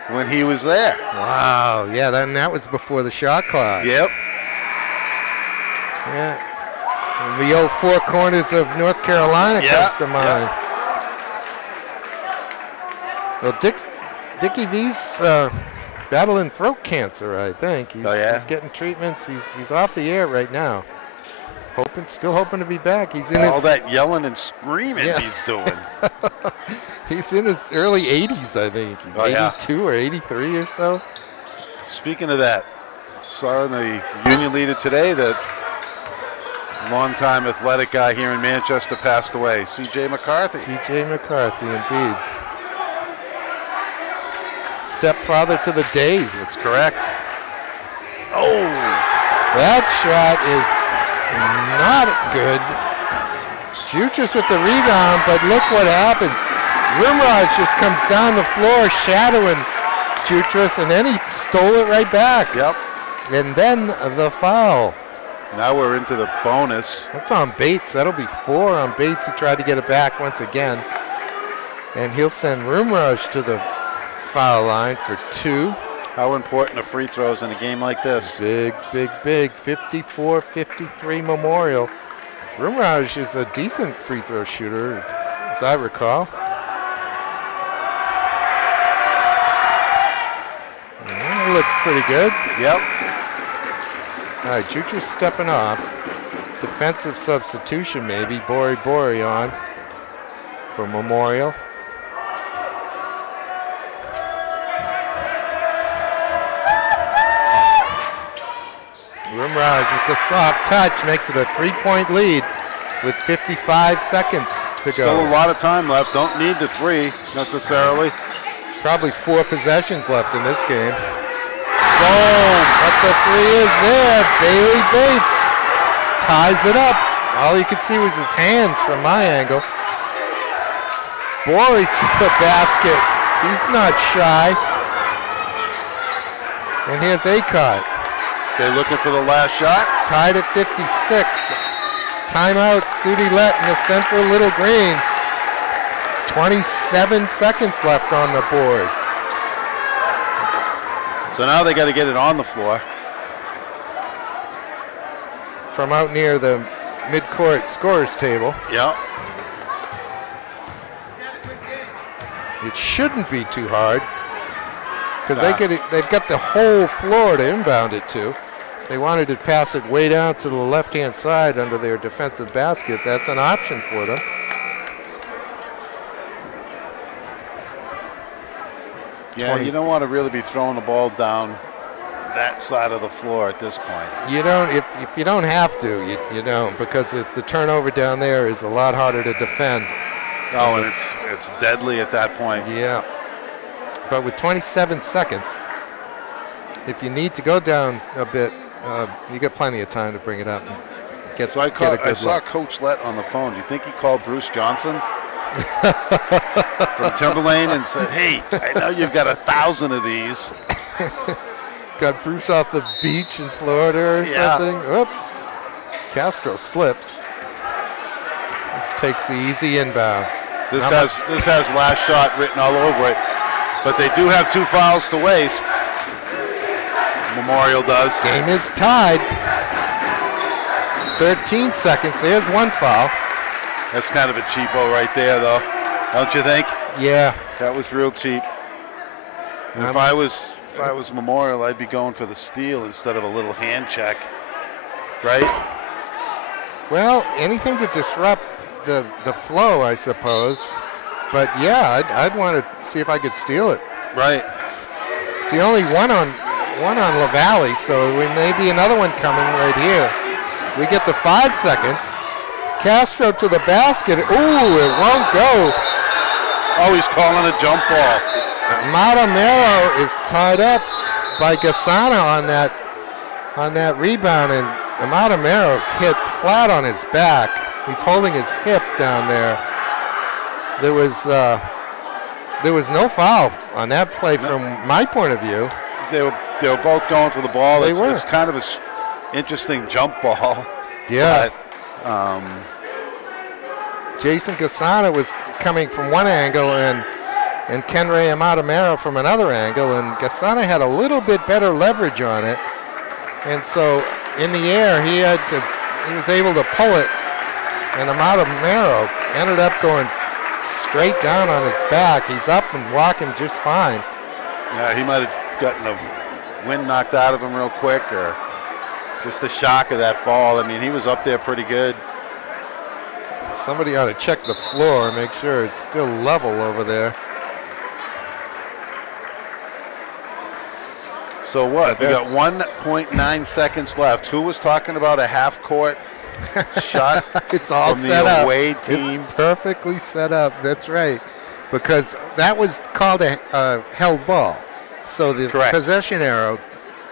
when he was there. Wow, yeah, that was before the shot clock. Yep. Yeah. And the old four corners of North Carolina comes to mind. Yeah. Well, Dickie V's battling throat cancer, I think. He's getting treatments. He's off the air right now. Still hoping to be back. He's in all that yelling and screaming he's doing. He's in his early 80s, I think. He's 82 or 83 or so. Speaking of that, saw in the Union Leader today that longtime athletic guy here in Manchester passed away, C.J. McCarthy. C.J. McCarthy, indeed. Stepfather to the days. That's correct. Oh! That shot is not good. Jutras with the rebound, but look what happens. Rimrod just comes down the floor shadowing Jutras, and then he stole it right back. Yep. And then the foul. Now we're into the bonus. That's on Bates. That'll be 4 on Bates. He tried to get it back once again. And he'll send Rumrush to the foul line for 2. How important are free throws in a game like this? Big, big, big. 54-53 Memorial. Rumrush is a decent free throw shooter, as I recall. It looks pretty good. Yep. All right, Juju's stepping off. Defensive substitution maybe. Bori on for Memorial. Rumraj with the soft touch makes it a 3-point lead with 55 seconds to go. Still a lot of time left. Don't need the 3 necessarily. Probably 4 possessions left in this game. Boom! But the 3 is there. Bailey Bates ties it up. All you could see was his hands from my angle. Bori to the basket. He's not shy. And here's Acott. They're looking for the last shot. Tied at 56. Timeout, Sudi Lett in the central little green. 27 seconds left on the board. So now they got to get it on the floor. From out near the midcourt scorers table. Yep. It shouldn't be too hard because they've got the whole floor to inbound it to. They wanted to pass it way down to the left-hand side under their defensive basket. That's an option for them. Yeah, you don't want to really be throwing the ball down that side of the floor at this point. You don't, if you don't have to, you don't, because the turnover down there is a lot harder to defend. Oh, and it's deadly at that point. Yeah. But with 27 seconds, if you need to go down a bit, you got plenty of time to bring it up and get, so I saw Coach Lett on the phone. Do you think he called Bruce Johnson from Timberlane and said, hey, I know you've got 1,000 of these. Got Bruce off the beach in Florida or something. Oops. Castro slips. This takes the easy inbound. This has last shot written all over it. But they do have 2 fouls to waste. Memorial does. Game is tied. 13 seconds. There's 1 foul. That's kind of a cheapo right there, though. Don't you think? Yeah. That was real cheap. If I was Memorial, I'd be going for the steal instead of a little hand check. Right? Well, anything to disrupt the flow, I suppose. But yeah, I'd want to see if I could steal it. Right. It's the only one on LaValle, so we may be another one coming right here. So we get to 5 seconds. Castro to the basket. Ooh, it won't go. Oh, he's calling a jump ball. Matamero is tied up by Gasana on that rebound, and Matamero hit flat on his back. He's holding his hip down there. There was no foul on that play from my point of view. They were both going for the ball. It's kind of an interesting jump ball. Yeah. But, Jason Gasana was coming from one angle and Kenray Matamero from another angle, and Gasana had a little bit better leverage on it. And so in the air he was able to pull it, and Matamero ended up going straight down on his back. He's up and walking just fine. Yeah, he might have gotten the wind knocked out of him real quick, or just the shock of that fall. I mean, he was up there pretty good. Somebody ought to check the floor and make sure it's still level over there. So what? We got 1.9 seconds left. Who was talking about a half-court shot? It's all from set the up. Away team. It's perfectly set up. That's right, because that was called a held ball. So the possession arrow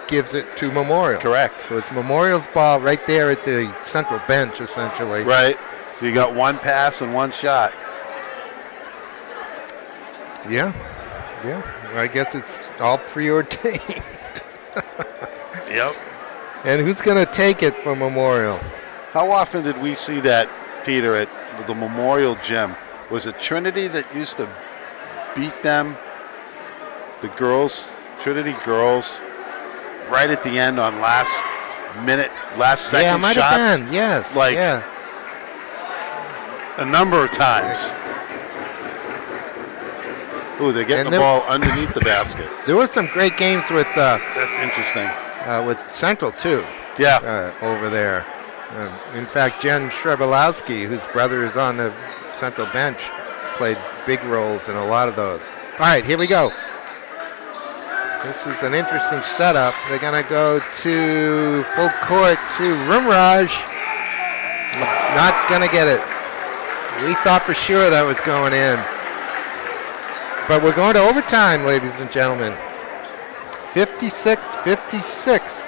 gives it to Memorial. Correct. So it's Memorial's ball right there at the central bench, essentially. Right. So you got 1 pass and 1 shot. Yeah. Yeah. I guess it's all preordained. Yep. And who's going to take it for Memorial? How often did we see that, Peter, at the Memorial Gym? Was it Trinity that used to beat them, the girls, Trinity girls, right at the end on last second Yeah, it might shots? have been, yes. Like yeah. a number of times. Ooh, they're getting the ball underneath the basket. There were some great games with That's interesting. With Central, too. Yeah. Over there. In fact, Jen Shrebalowski, whose brother is on the Central bench, played big roles in a lot of those. All right, here we go. This is an interesting setup. They're going to go to full court to Rimraj. He's not going to get it. We thought for sure that was going in. But we're going to overtime, ladies and gentlemen. 56-56.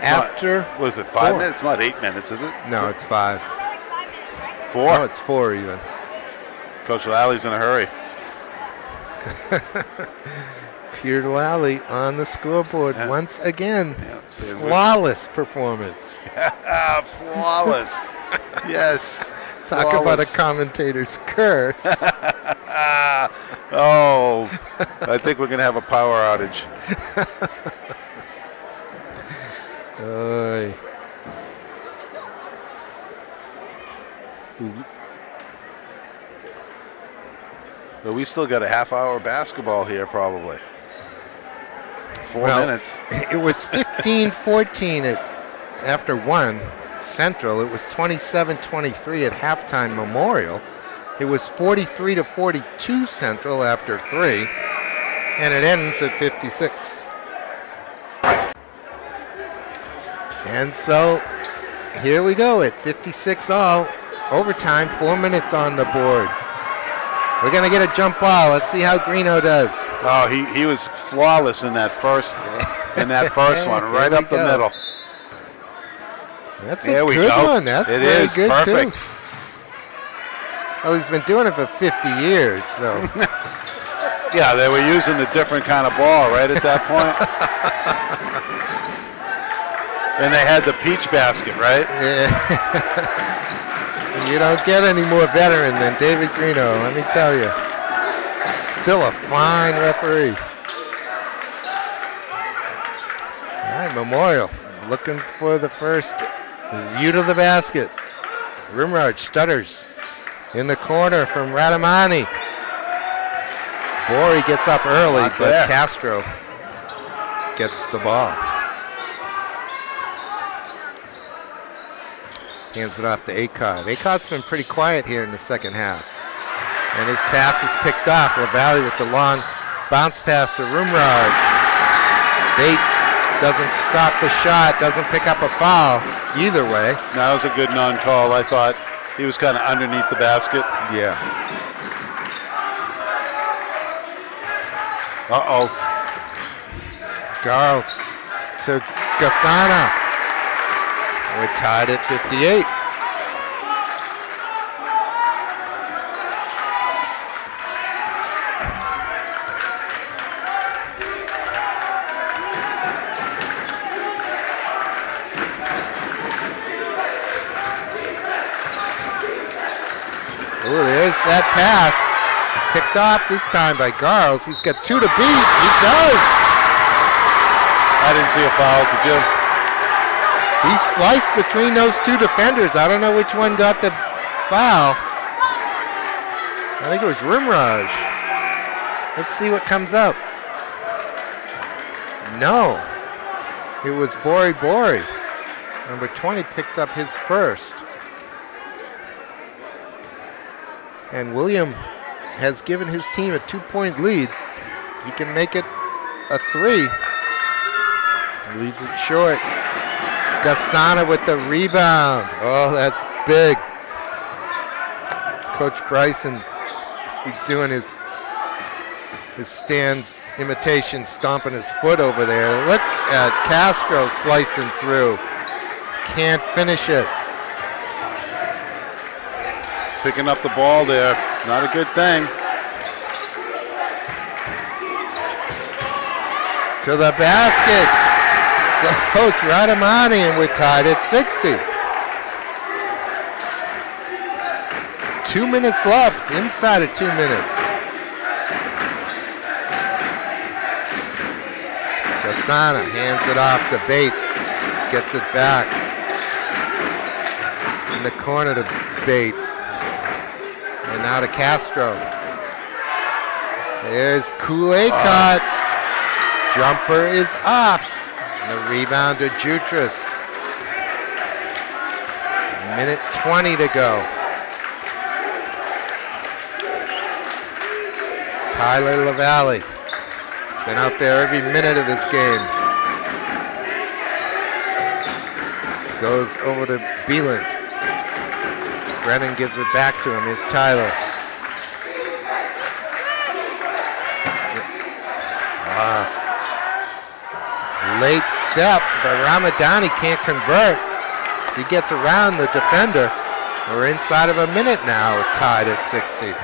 After what is it, 5 minutes? It's not 8 minutes, is it? No, it's 5. 4? No, it's 4 even. Coach Lally's in a hurry. Peter Lally on the scoreboard once again. Yeah, flawless performance. Flawless. Yes. Talk flawless. About a commentator's curse. Oh, I think we're going to have a power outage. Oy. So we still got a half-hour basketball here, probably. 4 minutes. It was 15-14 after 1 Central. It was 27-23 at halftime Memorial. It was 43-42 Central after 3, and it ends at 56. And so here we go at 56 all. Overtime, 4 minutes on the board. We're going to get a jump ball. Let's see how Greeno does. Oh, he was flawless in that first one, right up the middle. That's a good one. That's very good, perfect. too. Well, he's been doing it for 50 years, so. Yeah, they were using a different kind of ball right at that point. And they had the peach basket, right? Yeah. You don't get any more veteran than David Greeno, let me tell you. Still a fine referee. All right, Memorial looking for the first view to the basket. Rimraj stutters in the corner from Radamani. Bori gets up early, but Castro gets the ball. Hands it off to Acott. Acott's been pretty quiet here in the second half. And his pass is picked off. LaValle with the long bounce pass to Rimraj. Bates doesn't stop the shot, doesn't pick up a foul either way. That was a good non-call. I thought he was kind of underneath the basket. Yeah. Uh-oh. Garles to Gassana. We're tied at 58. Oh, there's that pass. Picked off this time by Garles. He's got 2 to beat. He does. I didn't see a foul, did you? He sliced between those 2 defenders. I don't know which one got the foul. I think it was Rimraj. Let's see what comes up. No. It was Bori. Number 20 picks up his first. And William has given his team a 2-point lead. He can make it a 3. He leaves it short. Gassana with the rebound. Oh, that's big. Coach Bryson must be doing his stand imitation, stomping his foot over there. Look at Castro slicing through. Can't finish it. Picking up the ball there, not a good thing. To the basket. goes Radamani, and we're tied at 60. 2 minutes left, inside of 2 minutes. Cassana hands it off to Bates, gets it back. In the corner to Bates. And now to Castro. There's Kool-Aid. Jumper is off. And the rebound to Jutras. Minute 20 to go. Tyler LaValle. Been out there every minute of this game. Goes over to Beeland. Brennan gives it back to him. Here's Tyler. Late step, but Ramadani can't convert. He gets around the defender. We're inside of a minute now, tied at 60. I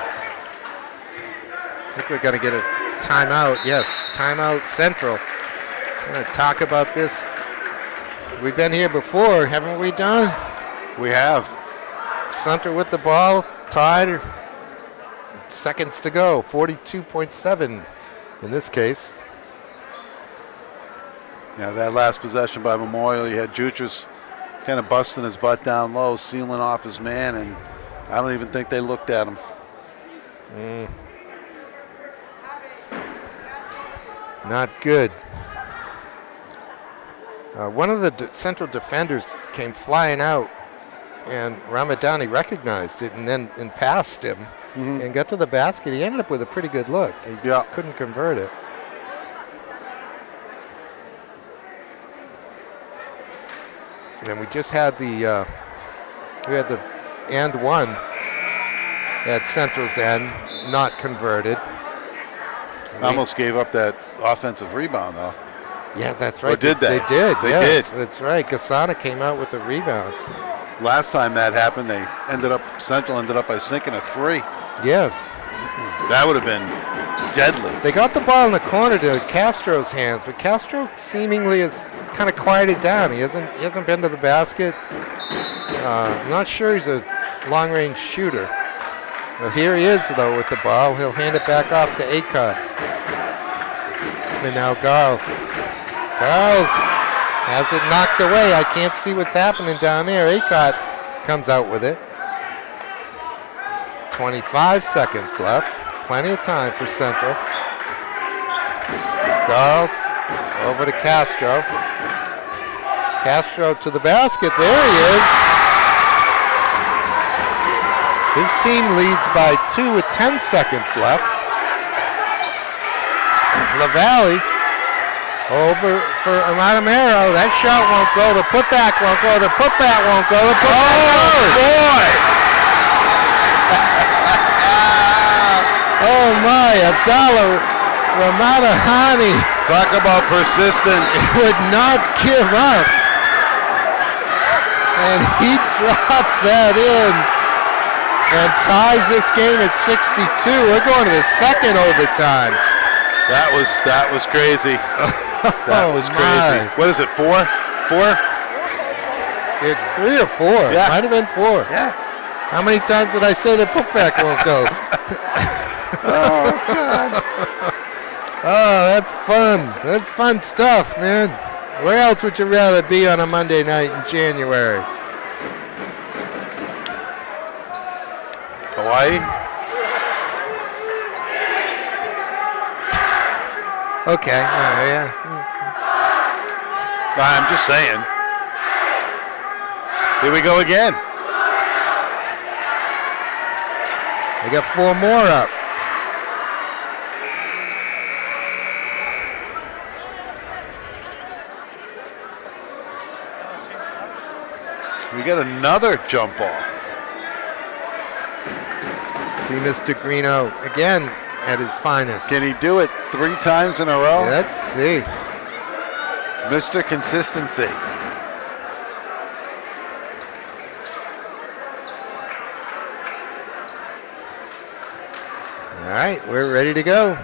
think we're going to get a timeout. Yes, timeout Central. We're going to talk about this. We've been here before, haven't we, Don? We have. Central with the ball, tied. Seconds to go, 42.7 in this case. Yeah, that last possession by Memorial, you had Jutras kind of busting his butt down low, sealing off his man, and I don't even think they looked at him. Not good. One of the Central defenders came flying out, and Ramadani recognized it and passed him and got to the basket. He ended up with a pretty good look. He couldn't convert it. And we just had the and one at Central's end, not converted. So almost gave up that offensive rebound, though. Yeah, that's right. Or did they? They did. They yes, did. That's right. Cassana came out with the rebound. Last time that happened, Central ended up by sinking a 3. Yes. That would have been deadly. They got the ball in the corner to Castro's hands, but Castro seemingly has kind of quieted down. He hasn't been to the basket. I'm not sure he's a long-range shooter. Well, here he is, though, with the ball. He'll hand it back off to Acott. And now Garles. Garles has it knocked away. I can't see what's happening down there. Acott comes out with it. 25 seconds left. Plenty of time for Central. Garles over to Castro. Castro to the basket. There he is. His team leads by 2 with 10 seconds left. LaValle over for Amatamero. That shot won't go. The putback won't go. The putback won't go. The putback boy! Oh my, Abdallah Ramadani. Talk about persistence. Would not give up. And he drops that in and ties this game at 62. We're going to the second overtime. That was crazy. That was crazy. My. What is it, 4? 4? 3 or 4. Yeah. Might have been 4. Yeah. How many times did I say the putback won't go? Oh, God. Oh, that's fun. That's fun stuff, man. Where else would you rather be on a Monday night in January? Hawaii? Okay. Yeah. I'm just saying. Here we go again. We got 4 more up. We got another jump ball. See Mr. Greeno again at his finest. Can he do it 3 times in a row? Let's see. Mr. Consistency. All right, we're ready to go.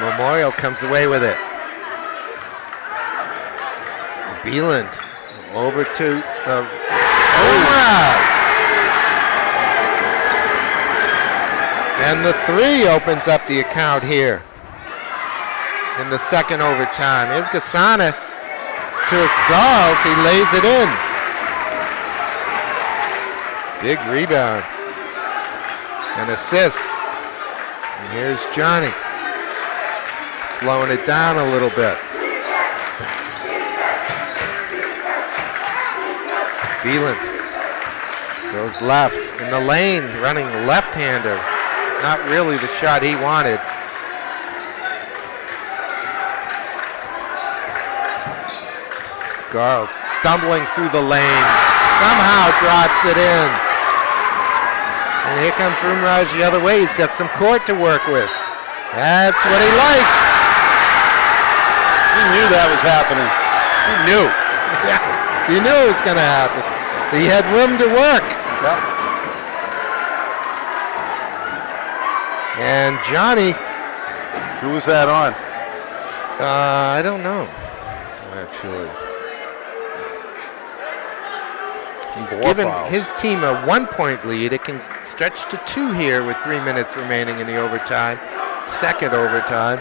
Memorial comes away with it. Beeland over to Rumraj. And the three opens up the account here in the second overtime. Here's Gasana to Garls. He lays it in. Big rebound. An assist. And here's Johnny. Slowing it down a little bit. Beeland goes left in the lane, running left-hander. Not really the shot he wanted. Garls stumbling through the lane, somehow drops it in. And here comes Rumraj the other way. He's got some court to work with. That's what he likes. He knew that was happening. He knew. Yeah, he knew it was going to happen. He had room to work. Yep. And Johnny. Who was that on? I don't know, actually. He's given his team a 1-point lead. It can stretch to 2 here with 3 minutes remaining in the overtime. Second overtime.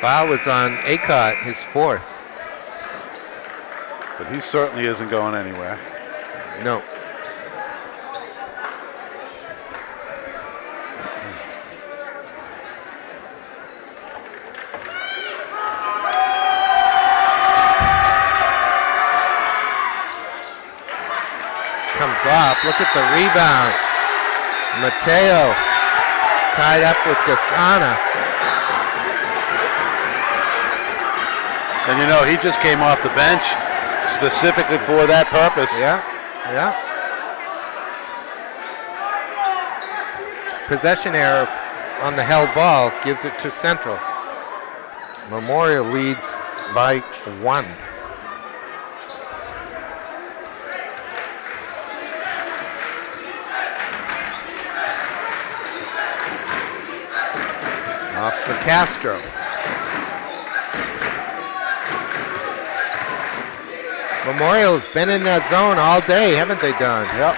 Foul was on Acott, his 4th. But he certainly isn't going anywhere. No. Comes off. Look at the rebound. Mateo tied up with Gasana. And you know, he just came off the bench specifically for that purpose. Yeah, yeah. Possession error on the held ball gives it to Central. Memorial leads by 1. Off for Castro. Memorial's been in that zone all day, haven't they, Don? Yep.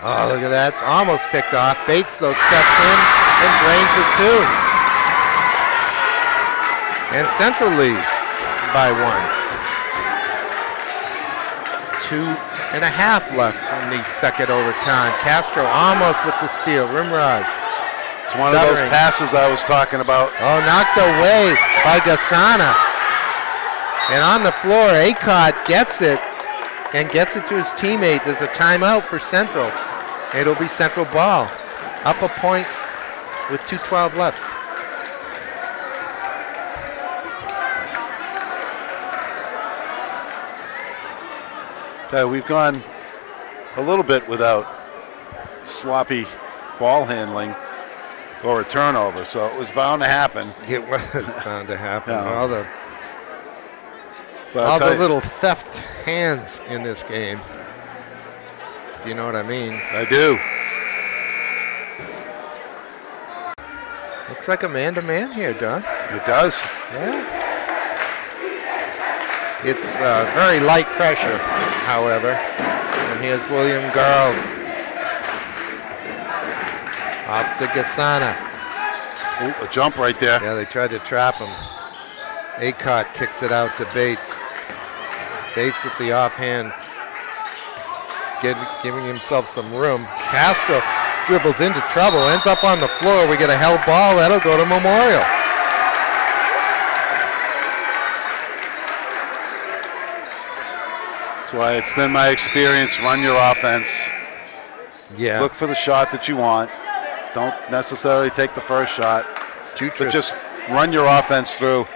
Oh, look at that. It's almost picked off. Bates, though, steps in and drains it, too. And Central leads by 1. 2.5 left in the second overtime. Castro almost with the steal. Rumraj. It's one of those passes I was talking about. Oh, knocked away by Gasana. And on the floor, Acott gets it and gets it to his teammate. There's a timeout for Central. It'll be Central ball. Up a point with 2:12 left. Okay, we've gone a little bit without sloppy ball handling or a turnover, so it was bound to happen. It was bound to happen. Yeah. All the little theft hands in this game, if you know what I mean. I do. Looks like a man-to-man here, Don. It does. Yeah. It's very light pressure, however. And here's William Garls. Off to Gasana. Ooh, a jump right there. Yeah, they tried to trap him. Acott kicks it out to Bates. Bates with the offhand, giving himself some room. Castro dribbles into trouble, ends up on the floor. We get a held ball. That'll go to Memorial. That's why it's been my experience, run your offense. Yeah. Look for the shot that you want. Don't necessarily take the first shot, but just run your offense through.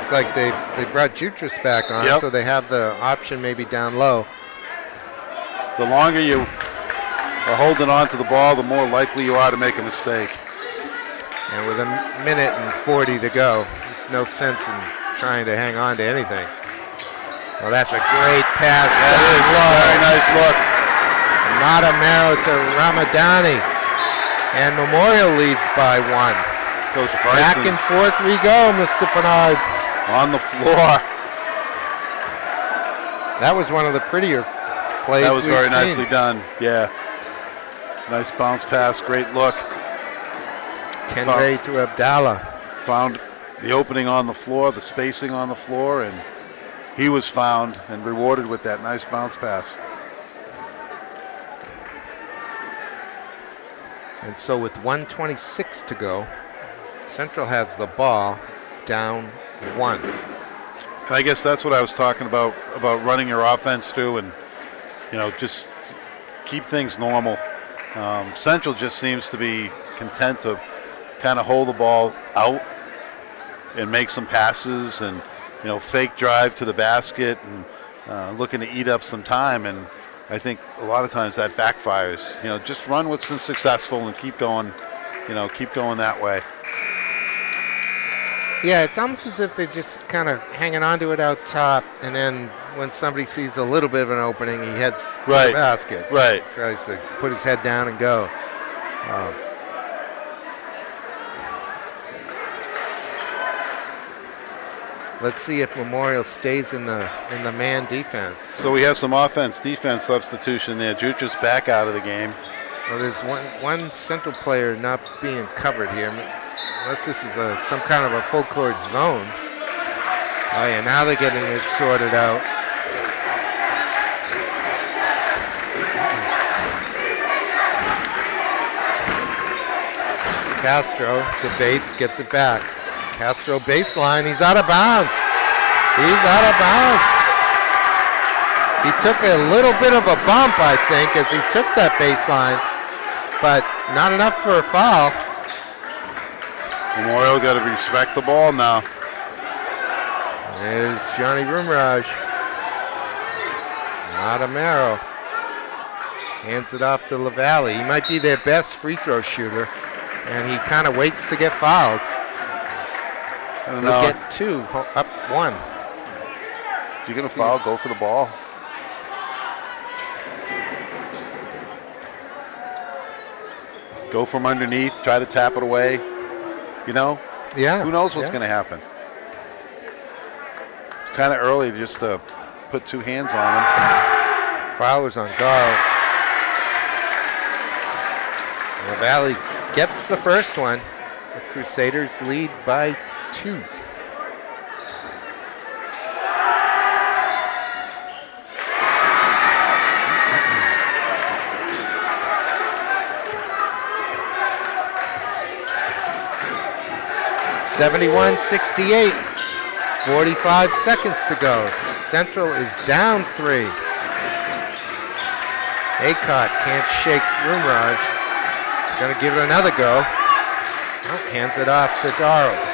It's like they brought Jutras back on, so they have the option maybe down low. The longer you are holding on to the ball, the more likely you are to make a mistake. And with a minute and 40 to go, there's no sense in trying to hang on to anything. Well, that's a great pass. That is a very nice look. Matamero to Ramadani. And Memorial leads by 1. Coach Back Bryson and forth we go, Mr. Bernard. on the floor. That was one of the prettier plays That was we've very seen. nicely done. Yeah. Nice bounce pass, great look. Kenray to Abdallah. Found the opening on the floor, the spacing on the floor, and he was found and rewarded with that nice bounce pass. And so with 1:26 to go, Central has the ball down 1. And I guess that's what I was talking about running your offense too, and just keep things normal. Central just seems to be content to kind of hold the ball out and make some passes and fake drive to the basket and looking to eat up some time. And I think a lot of times that backfires. Just run what's been successful and keep going. Keep going that way. Yeah, it's almost as if they're just kind of hanging on to it out top, and then when somebody sees a little bit of an opening, he heads to the basket. Right. Tries to put his head down and go. Let's see if Memorial stays in the man defense. So we have some offense-defense substitution there. Jutra's back out of the game. Well, there's one Central player not being covered here. Unless this is some kind of a full court zone. Oh yeah, now they're getting it sorted out. Castro debates, gets it back. Castro baseline, he's out of bounds. He's out of bounds. He took a little bit of a bump, I think, as he took that baseline, but not enough for a foul. Memorial got to respect the ball now. There's Johnny Rumraj. Matamero hands it off to LaValle. He might be their best free throw shooter, and he kind of waits to get fouled. He'll get 2, up 1. If you're going to foul, go for the ball. Go from underneath, try to tap it away. Yeah. Who knows what's going to happen? It's kind of early just to put 2 hands on him. Fowler's on Garles. LaValle gets the first one. The Crusaders lead by 2. (71-68). 45 seconds to go. Central is down 3. Aycott can't shake Rumraj. Gonna give it another go. Oh, hands it off to Garles.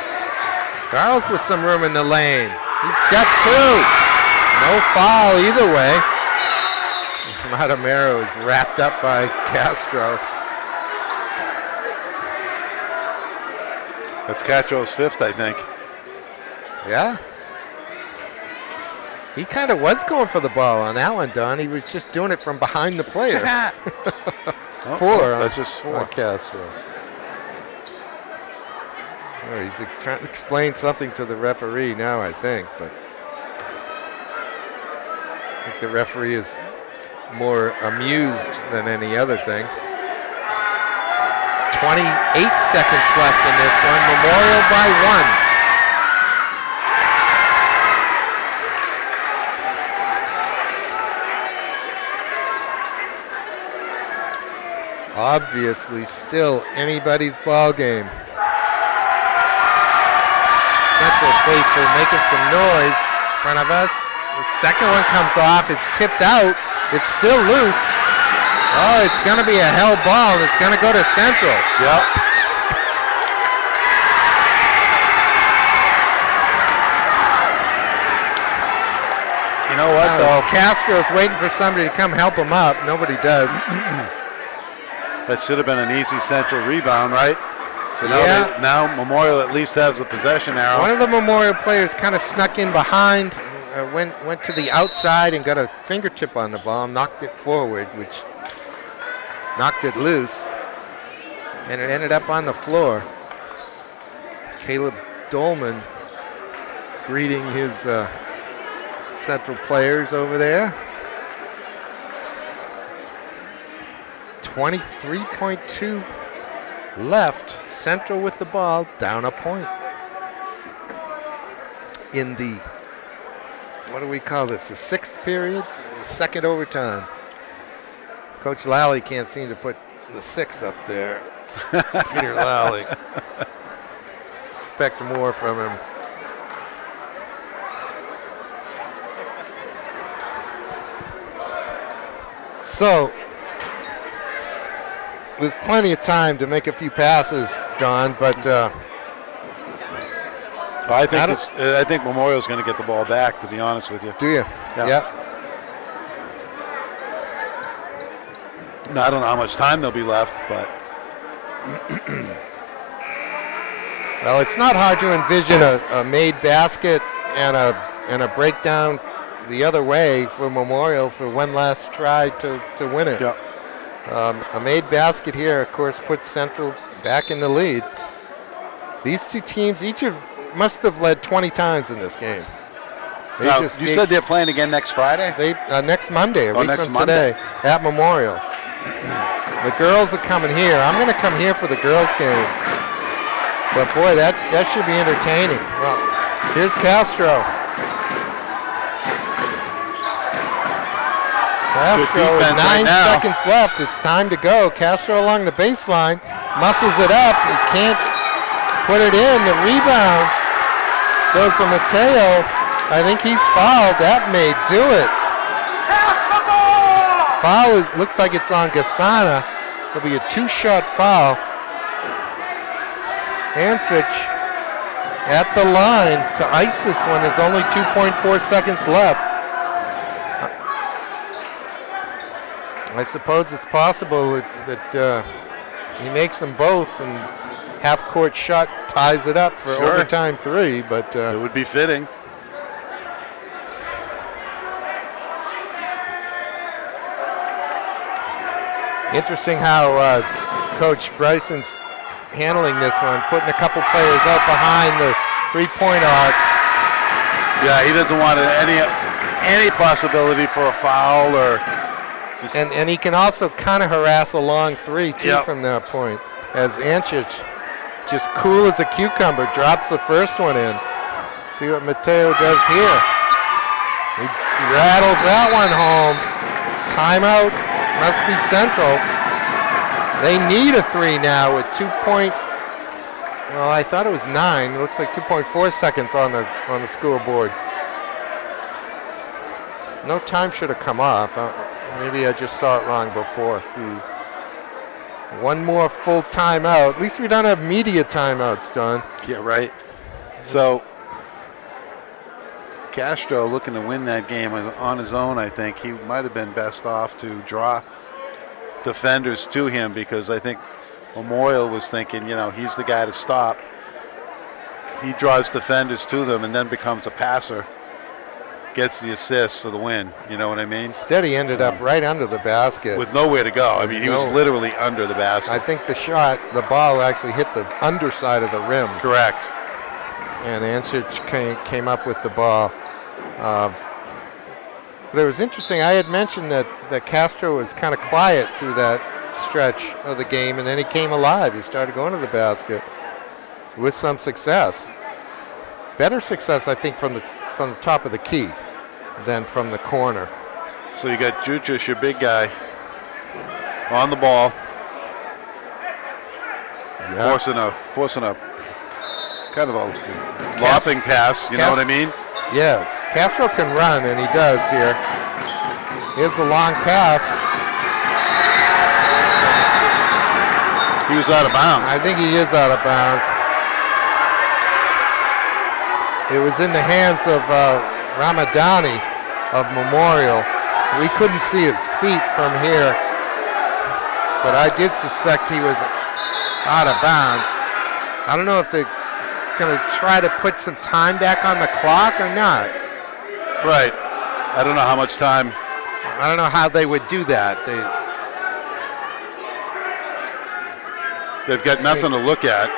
Garles with some room in the lane. He's got 2. No foul either way. Matamero is wrapped up by Castro. That's Castro's 5th, I think. Yeah. He kind of was going for the ball on that one, Don. He was just doing it from behind the player. 4. That's just 4. Castro. Oh, he's trying to explain something to the referee now, I think, but I think the referee is more amused than any other thing. 28 seconds left in this one. Memorial by 1. Obviously still anybody's ball game. Central faithful making some noise in front of us. The second one comes off. It's tipped out. It's still loose. Oh, it's going to be a held ball. It's going to go to Central. Yep. You know what, though? Castro's waiting for somebody to come help him up. Nobody does. That should have been an easy Central rebound, right? So now, Yeah. now Memorial at least has the possession arrow. One of the Memorial players kind of snuck in behind, went to the outside and got a fingertip on the ball, knocked it forward, which knocked it loose. and it ended up on the floor. Caleb Dolman greeting his Central players over there. 23.2 left. Central with the ball, down a point. In the, what do we call this, the 6th period? The 2nd overtime. Coach Lally can't seem to put the 6 up there. Peter Lally. Expect more from him. So, there's plenty of time to make a few passes, Don, but I think Memorial's going to get the ball back, to be honest with you. Do you? Yeah. Yep. Now, I don't know how much time there'll be left, but well, it's not hard to envision a made basket and a breakdown the other way for Memorial for one last try to win it. Yep. A made basket here, of course, puts Central back in the lead. These two teams must have led 20 times in this game. Now, you said they're playing again next Friday? Next Monday, a week from Monday. today, at Memorial. The girls are coming here. I'm going to come here for the girls' game. But boy, that should be entertaining. Well, here's Castro. Castro with 9 seconds left. It's time to go. Castro along the baseline, muscles it up. He can't put it in. The rebound goes to Mateo. I think he's fouled. That may do it. Foul looks like it's on Gasana. It'll be a 2-shot foul. Ansich at the line to ice this one. There's only 2.4 seconds left. I suppose it's possible that he makes them both and half-court shot ties it up for overtime 3, but it would be fitting. Interesting how Coach Bryson's handling this one, putting a couple players out behind the three-point arc. Yeah, he doesn't want any possibility for a foul or. And he can also kind of harass a long 3 too from that point. As Anchich, just cool as a cucumber, drops the first one in. See what Mateo does here. He rattles that one home. Timeout, must be Central. They need a 3 now with well, I thought it was 9. It looks like 2.4 seconds on the scoreboard. No time should have come off. Maybe I just saw it wrong before. One more full timeout. At least we don't have media timeouts, Don. Yeah, right. So Castro looking to win that game on his own, I think. He might have been best off to draw defenders to him because I think Memorial was thinking, he's the guy to stop. He draws defenders to them and then becomes a passer. Gets the assist for the win. You know what I mean? Instead, he ended up right under the basket. With nowhere to go. I mean, he was literally under the basket. I think the ball actually hit the underside of the rim. Correct. And Ansich came up with the ball. But it was interesting. I had mentioned that Castro was kind of quiet through that stretch of the game, and then he came alive. He started going to the basket with some success. Better success, I think, from the top of the key than from the corner. So you got Juchas, your big guy, on the ball, forcing a kind of a lopping pass. You know what I mean? Yes, Castro can run, and he does here. Here's the long pass. He was out of bounds. I think he is out of bounds. It was in the hands of Ramadani of Memorial. We couldn't see his feet from here, but I did suspect he was out of bounds. I don't know if they're going to try to put some time back on the clock or not. Right. I don't know how much time. I don't know how they would do that. they've got nothing to look at.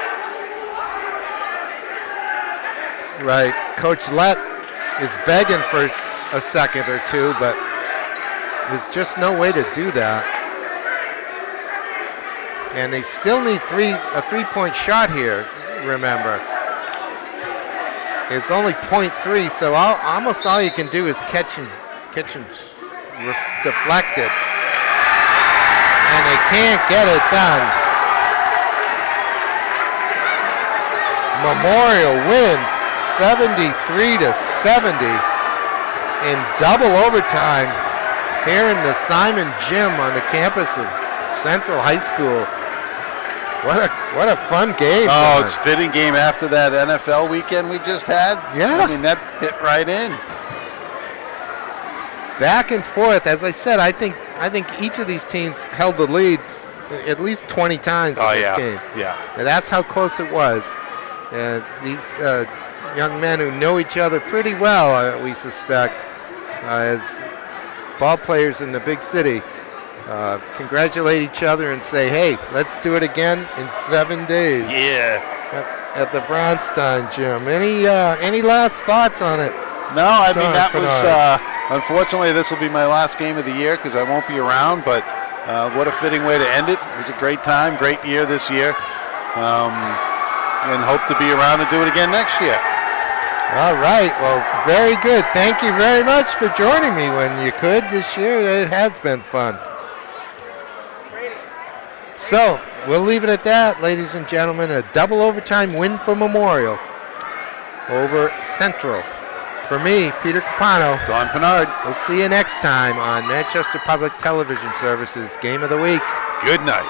Right. Coach Lett is begging for a second or two, but there's just no way to do that. And they still need a three-point shot here, remember. It's only .3, so almost all you can do is catch them deflected. And they can't get it done. Memorial wins 73-70 in double overtime here in the Simon Gym on the campus of Central High School. What a fun game. Oh, it's a fitting game after that NFL weekend we just had. Yeah. I mean, that fit right in. Back and forth. As I said, I think each of these teams held the lead at least 20 times in this game. Yeah. And that's how close it was. These young men who know each other pretty well, we suspect, as ball players in the big city, congratulate each other and say, hey, let's do it again in 7 days. Yeah. At the Bronstein Gym. Any last thoughts on it? No, I mean, that was, unfortunately, this will be my last game of the year because I won't be around, but what a fitting way to end it. It was a great time, great year this year, and hope to be around and do it again next year. All right, well, very good. Thank you very much for joining me when you could this year. It has been fun. So, we'll leave it at that, ladies and gentlemen. A double overtime win for Memorial over Central. For me, Peter Capano. Don Pinard. We'll see you next time on Manchester Public Television Services Game of the Week. Good night.